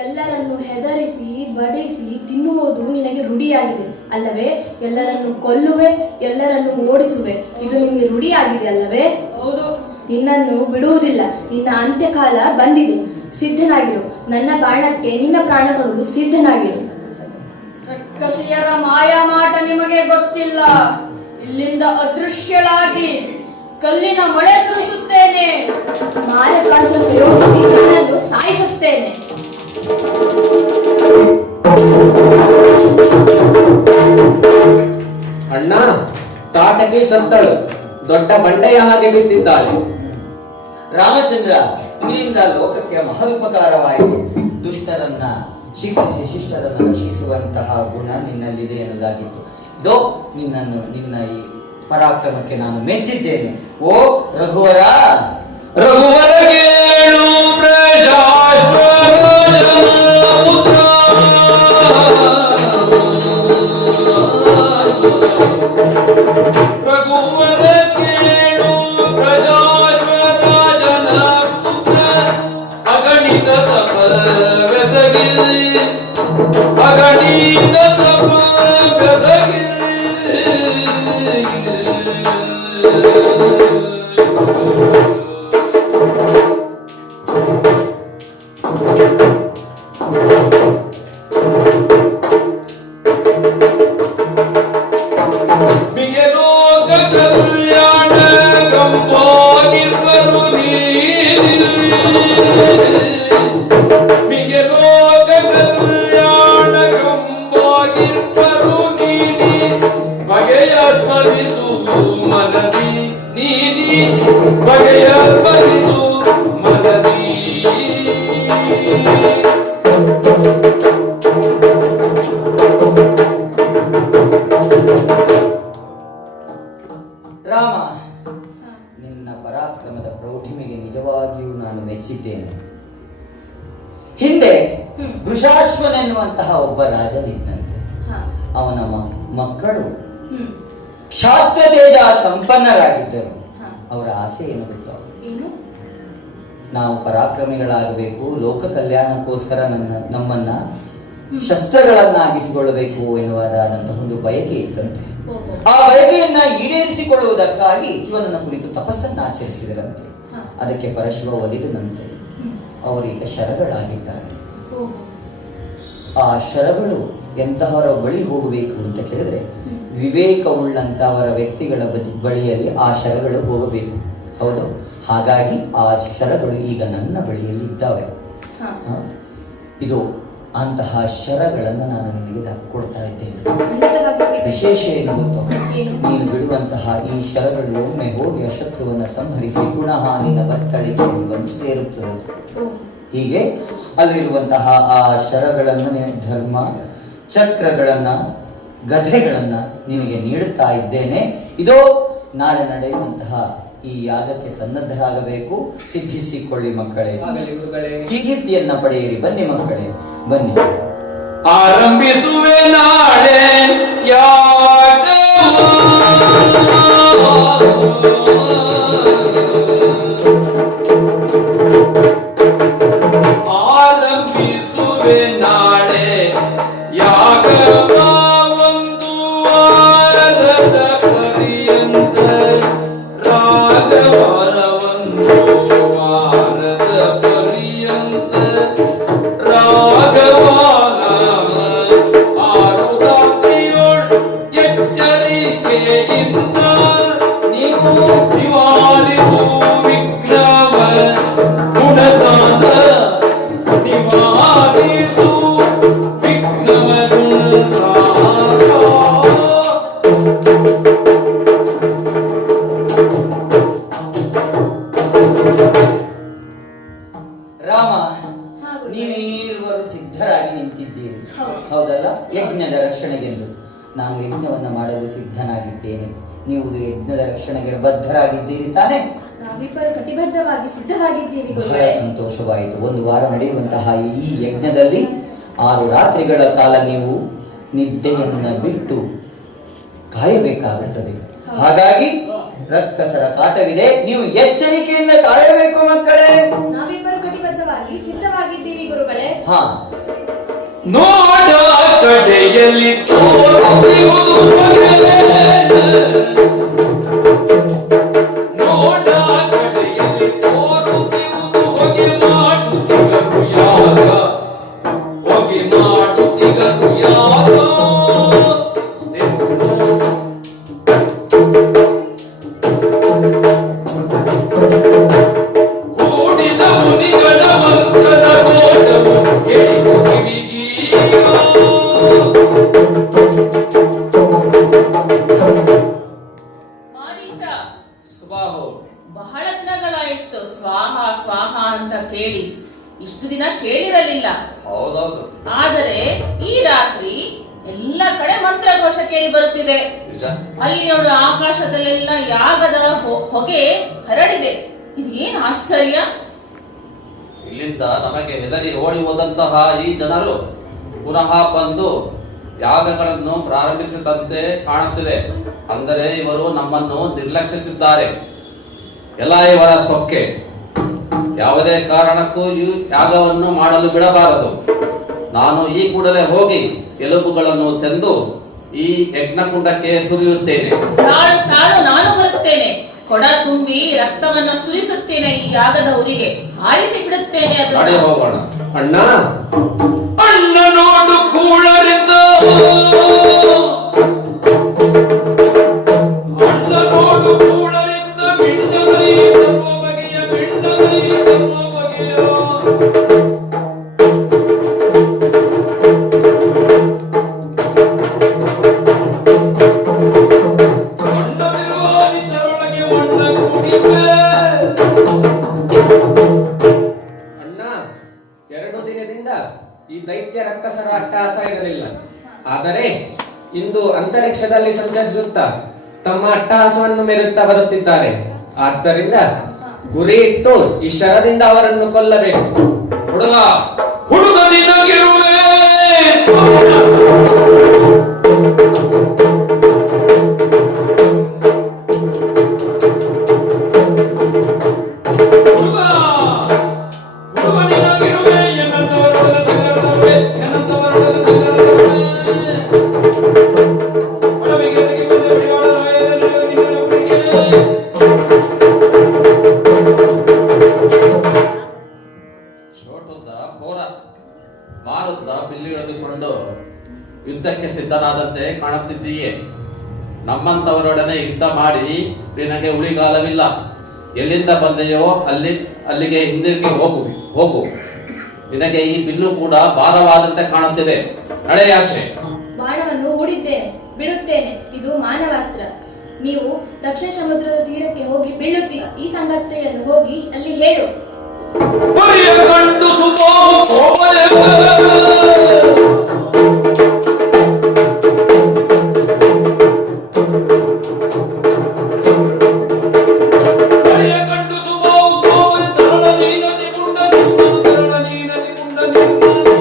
ಎಲ್ಲರನ್ನು ಹೆದರಿಸಿ ಬಡಿಸಿ ತಿನ್ನುವುದು ನಿನಗೆ ರೂಢಿಯಾಗಿದೆ ಅಲ್ಲವೇ? ಎಲ್ಲರನ್ನು ಕೊಲ್ಲುವೆ, ಎಲ್ಲರನ್ನು ಓಡಿಸುವೆ, ಇದು ನಿನಗೆ ರೂಢಿಯಾಗಿದೆ ಅಲ್ಲವೇ? ಹೌದು. ನಿನ್ನನ್ನು ಬಿಡುವುದಿಲ್ಲ. ನಿನ್ನ ಅಂತ್ಯಕಾಲ ಬಂದಿದೆ. ಸಿದ್ಧನಾಗಿರು. ನನ್ನ ಬಾಣಕ್ಕೆ ನಿನ್ನ ಪ್ರಾಣ ಕೊಡಲು ಸಿದ್ಧನಾಗಿರು. ರಕ್ಕಸಿಯರ ಮಾಯಾಮಾಟ ನಿಮಗೆ ಗೊತ್ತಿಲ್ಲ. ಇಲ್ಲಿಂದ ಅದೃಶ್ಯಳಾಗಿ ಕಲ್ಲಿನ ಮಳೆ ಸುರಿಸುತ್ತೇನೆ. ಮಾರಕಾಂತ್ರ ಪ್ರಯೋಗಿಸಿ ನಿನ್ನನ್ನು ಸಾಯಿಸುತ್ತೇನೆ. ಅಣ್ಣ, ತಾಟಕಿ ಸತ್ತಳು, ದೊಡ್ಡ ಬಂಡೆಯ ಹಾಗೆ ಬಿದ್ದಿದ್ದಾಳೆ. ರಾಮಚಂದ್ರ, ನಿನ್ನಿಂದ ಲೋಕಕ್ಕೆ ಮಹದುಪಕಾರವಾಯಿತು. ದುಷ್ಟರನ್ನ ಶಿಕ್ಷಿಸಿ ಶಿಷ್ಟರನ್ನು ರಕ್ಷಿಸುವಂತಹ ಗುಣ ನಿನ್ನಲ್ಲಿದೆ ಎನ್ನುವುದಾಗಿತ್ತು. ಇದೋ ನಿನ್ನ ಈ ಪರಾಕ್ರಮಕ್ಕೆ ನಾನು ಮೆಚ್ಚಿದ್ದೇನೆ. ಓ ರಘುವರ, ರಘುವರ ಕೇಳು ಪುತ್ರ. ರಘುವರ ಕೇಳು ಪ್ರಜಾಶ್ವರಾಜನ ಪುತ್ರ. ಅಗಣಿತ ತಪ ಬೆಸಗಿಲ್ಲಿ, ಅಗಣಿತ ತಪ ಬೆಸಗಿಲ್ಲಿ. ಮಿಗೆಲೋಕ ಕಲ್ಯಾಣ ಕಂಬೋಗಿರ್ವರು ನೀರು. ಮಿಗೆಲೋಕ ಕಲ್ಯಾಣ ಕಂಬೋಗಿರ್ವರು ಬಗೆಯ ಸ್ಮರಿಸು ಮನದಿ. ರಾಮ, ನಿನ್ನ ಪರಾಕ್ರಮದ ಪ್ರೌಢಿಮೆಗೆ ನಿಜವಾಗಿಯೂ ನಾನು ಮೆಚ್ಚಿದ್ದೇನೆ. ಹಿಂದೆ ವೃಷಾಶ್ವನೆನ್ನುವಂತಹ ಒಬ್ಬ ರಾಜನಿದ್ದಂತೆ. ಅವನ ಮಕ್ಕಳು ಕ್ಷಾತ್ರ ತೇಜ ಸಂಪನ್ನರಾಗಿದ್ದರು. ಅವರ ಆಸೆ ಏನು ಗೊತ್ತಾ? ನಾವು ಪರಾಕ್ರಮಿಗಳಾಗಬೇಕು, ಲೋಕ ಕಲ್ಯಾಣಕ್ಕೋಸ್ಕರ ನಮ್ಮನ್ನ ಶಸ್ತ್ರಗಳನ್ನಾಗಿಸಿಕೊಳ್ಳಬೇಕು ಎನ್ನುವುದಾದಂತಹ ಒಂದು ಬಯಕೆ ಇತ್ತಂತೆ. ಆ ಬಯಕೆಯನ್ನ ಈಡೇರಿಸಿಕೊಳ್ಳುವುದಕ್ಕಾಗಿ ಶಿವನನ್ನ ಕುರಿತು ತಪಸ್ಸನ್ನ ಆಚರಿಸಿದರಂತೆ. ಅದಕ್ಕೆ ಪರಶಿವ ಒಲಿದನಂತೆ. ಅವರೀಗ ಶರಗಳಾಗಿದ್ದಾರೆ. ಆ ಶರಗಳು ಎಂತಹವರ ಬಳಿ ಹೋಗಬೇಕು ಅಂತ ಕೇಳಿದ್ರೆ ವಿವೇಕವುಳ್ಳಂತಹವರ ವ್ಯಕ್ತಿಗಳ ಬಳಿಯಲ್ಲಿ ಆ ಶರಗಳು ಹೋಗಬೇಕು. ಹೌದು, ಹಾಗಾಗಿ ಆ ಶರಗಳು ಈಗ ನನ್ನ ಬಳಿಯಲ್ಲಿ ಇದ್ದಾವೆ. ಇದು ಅಂತಹ ಶರಗಳನ್ನು ನಾನು ನಿನಗೆ ಕೊಡ್ತಾ ಇದ್ದೇನೆ. ವಿಶೇಷ ಏನು ಗೊತ್ತೋ? ನೀನು ಬಿಡುವಂತಹ ಈ ಶರಗಳು ಒಮ್ಮೆ ಹೋಗಿ ಶತ್ರುವನ್ನು ಸಂಹರಿಸಿ ಪುನಃ ನಿನ್ನ ಬತ್ತಳಿಕೆ ಬಂದು ಸೇರುತ್ತದೆ. ಹೀಗೆ ಅಲ್ಲಿರುವಂತಹ ಆ ಶರಗಳನ್ನು, ಧರ್ಮ ಚಕ್ರಗಳನ್ನ, ಗಧೆಗಳನ್ನ ನಿನಗೆ ನೀಡುತ್ತಾ ಇದ್ದೇನೆ. ಇದೋ ನಾಳೆ ನಡೆಯುವಂತಹ ಈ ಯಾಗಕ್ಕೆ ಸನ್ನದ್ಧರಾಗಬೇಕು. ಸಿದ್ಧಿಸಿಕೊಳ್ಳಿ ಮಕ್ಕಳೇ, ಕೀರ್ತಿಯನ್ನ ಪಡೆಯಿರಿ. ಬನ್ನಿ ಮಕ್ಕಳೇ, ಬನ್ನಿ. ಆರಂಭಿಸುವೆ ನಾಳೆ ಯಾಗ, ಆರಂಭಿಸುವೆ ನಾಳೆ ಯಾಗ, ಒಂದು ವಾರದ ಪರ್ಯಂತ ರಾಗವರ, ಒಂದು ವಾರದ ಪರ್ಯಂತ ರಾಗವಾನ, ಆರು ರಾತ್ರಿಯೋಳ್ ಎಚ್ಚರಿಕೆಯಿಂದ ನೀವು ನಿವಾರಿಸು ವಿಕ್ರಮ ಗುಣಸಾದ, ನಿವಾರಿಸು ವಿಕ್ರಮ ಗುಣಸಾದ. ರಾಮ, ನೀವಿರುವರು ಸಿದ್ಧರಾಗಿ ನಿಂತಿದ್ದೀರಿ, ಹೌದಲ್ಲ? ಯಜ್ಞದ ರಕ್ಷಣೆಗೆಂದು ನಾನು ಯಜ್ಞವನ್ನ ಮಾಡಲು ಸಿದ್ಧನಾಗಿದ್ದೇನೆ. ನೀವು ಯಜ್ಞದ ರಕ್ಷಣೆಗೆ ಬದ್ಧರಾಗಿದ್ದೀರಿ ತಾನೆ? ನಾವಿಬ್ಬರು ಕಟಿಬದ್ಧವಾಗಿ ಸಿದ್ಧವಾಗಿದ್ದೀವಿ. ಬಹಳ ಸಂತೋಷವಾಯಿತು. ಒಂದು ವಾರ ನಡೆಯುವಂತಹ ಈ ಯಜ್ಞದಲ್ಲಿ 6 ರಾತ್ರಿಗಳ ಕಾಲ ನೀವು ನಿದ್ದೆಯನ್ನ ಬಿಟ್ಟು ಕಾಯಬೇಕಾಗುತ್ತದೆ. ಹಾಗಾಗಿ ರಕ್ಕಸರ ಕಾಟವಿದೆ, ನೀವು ಎಚ್ಚರಿಕೆಯಿಂದ ಕಾಯಬೇಕು ಮಕ್ಕಳೇ. ನಾವಿಬ್ಬರು ಕಟಿಬದ್ಧವಾಗಿ ಸಿದ್ಧವಾಗಿದ್ದೀವಿ ಗುರುಗಳೇ. ನೋಡ ಕಡೆಯಲ್ಲಿ ತೋರುವುದು ಬಗೆಯೇ, ನೋಡ ಕಡೆಯಲ್ಲಿ ತೋರುವುದು ಹೊಗೆ ಮಾಡುತ್ತಿಗರು ಯಾಗ, ಹೊಗೆ ಮಾಡುತ್ತಿಗರು ಯಾಗ. ಕೂಡಿದ ಮುನಿಗಳ ಮಂತ್ರದ ಘೋಷವು ಕೇಳಿತು ಕಿವಿಗೀಗ. ಮಾರೀಚ, ಸ್ವಾಹೋ. ಬಹಳ ದಿನಗಳಾಯಿತು ಸ್ವಾಹ ಸ್ವಾಹ ಅಂತ ಕೇಳಿ. ಇಷ್ಟು ದಿನ ಕೇಳಿರಲಿಲ್ಲ. ಹೌದೌದು. ಆದರೆ ಈ ರಾತ್ರಿ ಎಲ್ಲ ಕಡೆ ಮಂತ್ರಘೋಷ ಕೇಳಿ ಬರುತ್ತಿದೆ. ಅಲ್ಲಿ ನೋಡು, ಆಕಾಶದಲ್ಲೆಲ್ಲ ಯಾಗದ ಹೊಗೆ ಹರಡಿದೆ. ಇದು ಏನು ಆಶ್ಚರ್ಯ! ಇಲ್ಲಿಂದ ನಮಗೆ ಹೆದರಿ ಓಡಿ ಹೋದಂತಹ ಈ ಜನರು ಪುನಃ ಬಂದು ಯಾಗಗಳನ್ನು ಪ್ರಾರಂಭಿಸಿದಂತೆ ಕಾಣುತ್ತಿದೆ. ಅಂದರೆ ಇವರು ನಮ್ಮನ್ನು ನಿರ್ಲಕ್ಷಿಸಿದ್ದಾರೆ. ಎಲ್ಲ ಇವರ ಸೊಕ್ಕೆ. ಯಾವುದೇ ಕಾರಣಕ್ಕೂ ಈ ಯಾಗವನ್ನು ಮಾಡಲು ಬಿಡಬಾರದು. ನಾನು ಈ ಕೂಡಲೇ ಹೋಗಿ ಎಲುಬುಗಳನ್ನು ತಂದು ಈ ಯಜ್ಞಕುಂಡಕ್ಕೆ ಸುರಿಯುತ್ತೇನೆ. ನಾನು ಬರುತ್ತೇನೆ. ಕೊಡ ತುಂಬಿ ರಕ್ತವನ್ನು ಸುರಿಸುತ್ತೇನೆ. ಈ ಯಾಗದ ಊರಿಗೆ ಹಾರಿಸಿ ಬಿಡುತ್ತೇನೆ. ನಡೆ ಹೋಗೋಣ. ಅಣ್ಣ, ಅಣ್ಣ ನೋಡು ಕೂಳರಿದ್ದ, ಅಣ್ಣ ನೋಡು ಕೂಳರಿದ್ದ, ಮಿಣ್ಣಗೈ ತರುವ ಬಗೆಯ, ಮಿಣ್ಣಗೈ ತರುವ ಬಗೆಯ. ಮಣ್ಣದಿರುವ ಇದರೊಳಗೆ ಮಣ್ಣ ಕೂಡಿವೆ, ಆದರೆ ಇಂದು ಅಂತರಿಕ್ಷದಲ್ಲಿ ಸಂಚರಿಸುತ್ತಾ ತಮ್ಮ ಅಟ್ಟಹಾಸವನ್ನು ಮೆರುತ್ತಾ ಬರುತ್ತಿದ್ದಾರೆ. ಆದ್ದರಿಂದ ಗುರಿ ಇಟ್ಟು ಈ ಶರದಿಂದ ಅವರನ್ನು ಕೊಲ್ಲಬೇಕು. ಹುಡುಗ ಹುಡುಗ ನಿನಗಿರುವೆ ಹುಡುಗ ಹುಡುಗ ನಿನಗಿರುವೆ ಎನ್ನಂತವರೊಡಲ ಸಂಗರದರುವೆ ಎನ್ನಂತವರೊಡಲ ಸಂಗರದರುವೆ ಒಡವಿಗೆ ತೆಗಿ ಬಂದ ಬಿಡಿಯೋಳ ರಾಯದ ನಿನ್ನ ಊರಿಗೆ ಚೋಟುದ್ದ ಹೋರ ಮಾರುದ್ದ ಬಿಲ್ಲು ಹಿಡಿದುಕೊಂಡು ಯುದ್ಧಕ್ಕೆ ಸಿದ್ಧನಾದಂತೆ ಕಾಣುತ್ತಿದ್ದೀಯೆ. ನಮ್ಮಂತವರೊಡನೆ ಯುದ್ಧ ಮಾಡಿ ನಿನಗೆ ಉಳಿಗಾಲವಿಲ್ಲ. ಎಲ್ಲಿಂದ ಬಂದೆಯೋ ಅಲ್ಲಿಗೆ ಹಿಂದಿರುಗಿ ಹೋಗು. ನಿನಗೆ ಈ ಬಿಲ್ಲು ಕೂಡ ಭಾರವಾದಂತೆ ಕಾಣುತ್ತಿದೆ. ನಡೆಯಾಚೆ. ಬಾಣವನ್ನು ಹೂಡಿದ್ದೇನೆ, ಬಿಡುತ್ತೇನೆ. ಇದು ಮಾನವಾಸ್ತ್ರ. ನೀವು ದಕ್ಷಿಣ ಸಮುದ್ರದ ತೀರಕ್ಕೆ ಹೋಗಿ ಬೀಳುತ್ತೀರ. ಈ ಸಂಗತಿಯನ್ನು ಹೋಗಿ ಅಲ್ಲಿ ಹೇಳು. ಪರಿಯ ಕಂಡು ಸುಬಾಹು ಕೋಮಲ ಪರಿಯ ಕಂಡು ಸುಬಾಹು ಕೋಮಲ ತರಳ ನೀನದಿ ಕುಂಡ ನಿನ್ನನು ತರಳ ನೀನದಿ ಕುಂಡ ನಿನ್ನನು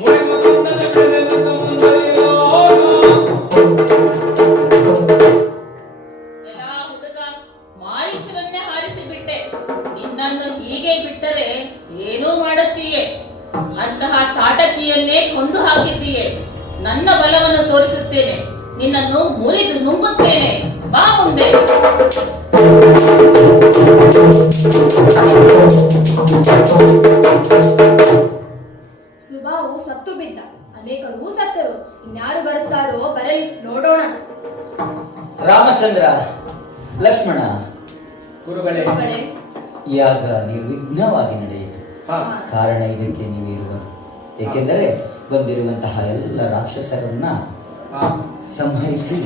ಮುರಿದು ಕುಂದನೆ ಬೆಳೆದ ಮುಂದರಿಯೋ ಎಲ್ಲ ಹುಡುಗ ಮಾರೀಚರನ್ನೇ ಹಾರಿಸಿ ಬಿಟ್ಟೆ. ನಿನ್ನನ್ನು ಹೀಗೆ ಬಿಟ್ಟರೆ ಏನೂ ಮಾಡುತ್ತೀಯೆ. ಅಂತಹ ತಾಟಕಿಯನ್ನೇ ಕೊಂದು ಹಾಕಿದ್ದೀಯೆ. ನನ್ನ ಬಲವನ್ನು ತೋರಿಸುತ್ತೇನೆ. ನಿನ್ನನ್ನು ಮುರಿದು ನುಂಗುತ್ತೇನೆ. ಬಾ ಮುಂದೆ. ಸುಬಾವು ಸತ್ತು ಬಿದ್ದ, ಅನೇಕರು ಸತ್ತರು. ಇನ್ಯಾರು ಬರುತ್ತಾರೋ ಬರಲಿ, ನೋಡೋಣ. ರಾಮಚಂದ್ರ, ಲಕ್ಷ್ಮಣ, ಗುರುಗಳೇ, ಗುರುಗಳೇ, ಯಾಗ ನಿರ್ವಿಘ್ನವಾಗಿ ನಡೆಯಿತು. ಕಾರಣ ಇದಕ್ಕೆ ನೀವಿರುವರು. ಏಕೆಂದರೆ ಬಂದಿರುವಂತಹ ಎಲ್ಲ ರಾಕ್ಷಸರನ್ನ ಸಂಹರಿಸಿ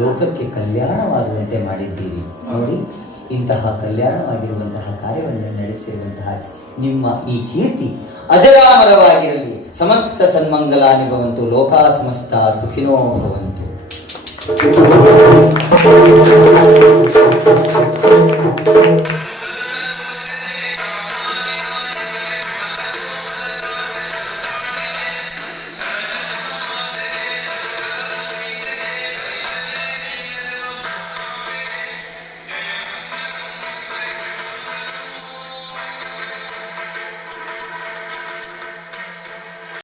ಲೋಕಕ್ಕೆ ಕಲ್ಯಾಣವಾಗುವಂತೆ ಮಾಡಿದ್ದೀರಿ. ನೋಡಿ, ಇಂತಹ ಕಲ್ಯಾಣವಾಗಿರುವಂತಹ ಕಾರ್ಯವನ್ನು ನಡೆಸಿರುವಂತಹ ನಿಮ್ಮ ಈ ಕೀರ್ತಿ ಅಜರಾಮರವಾಗಿರಲಿ. ಸಮಸ್ತ ಸನ್ಮಂಗಲಾನಿ ಭವಂತು. ಲೋಕಾ ಸಮಸ್ತ ಸುಖಿನೋ ಭವಂತು.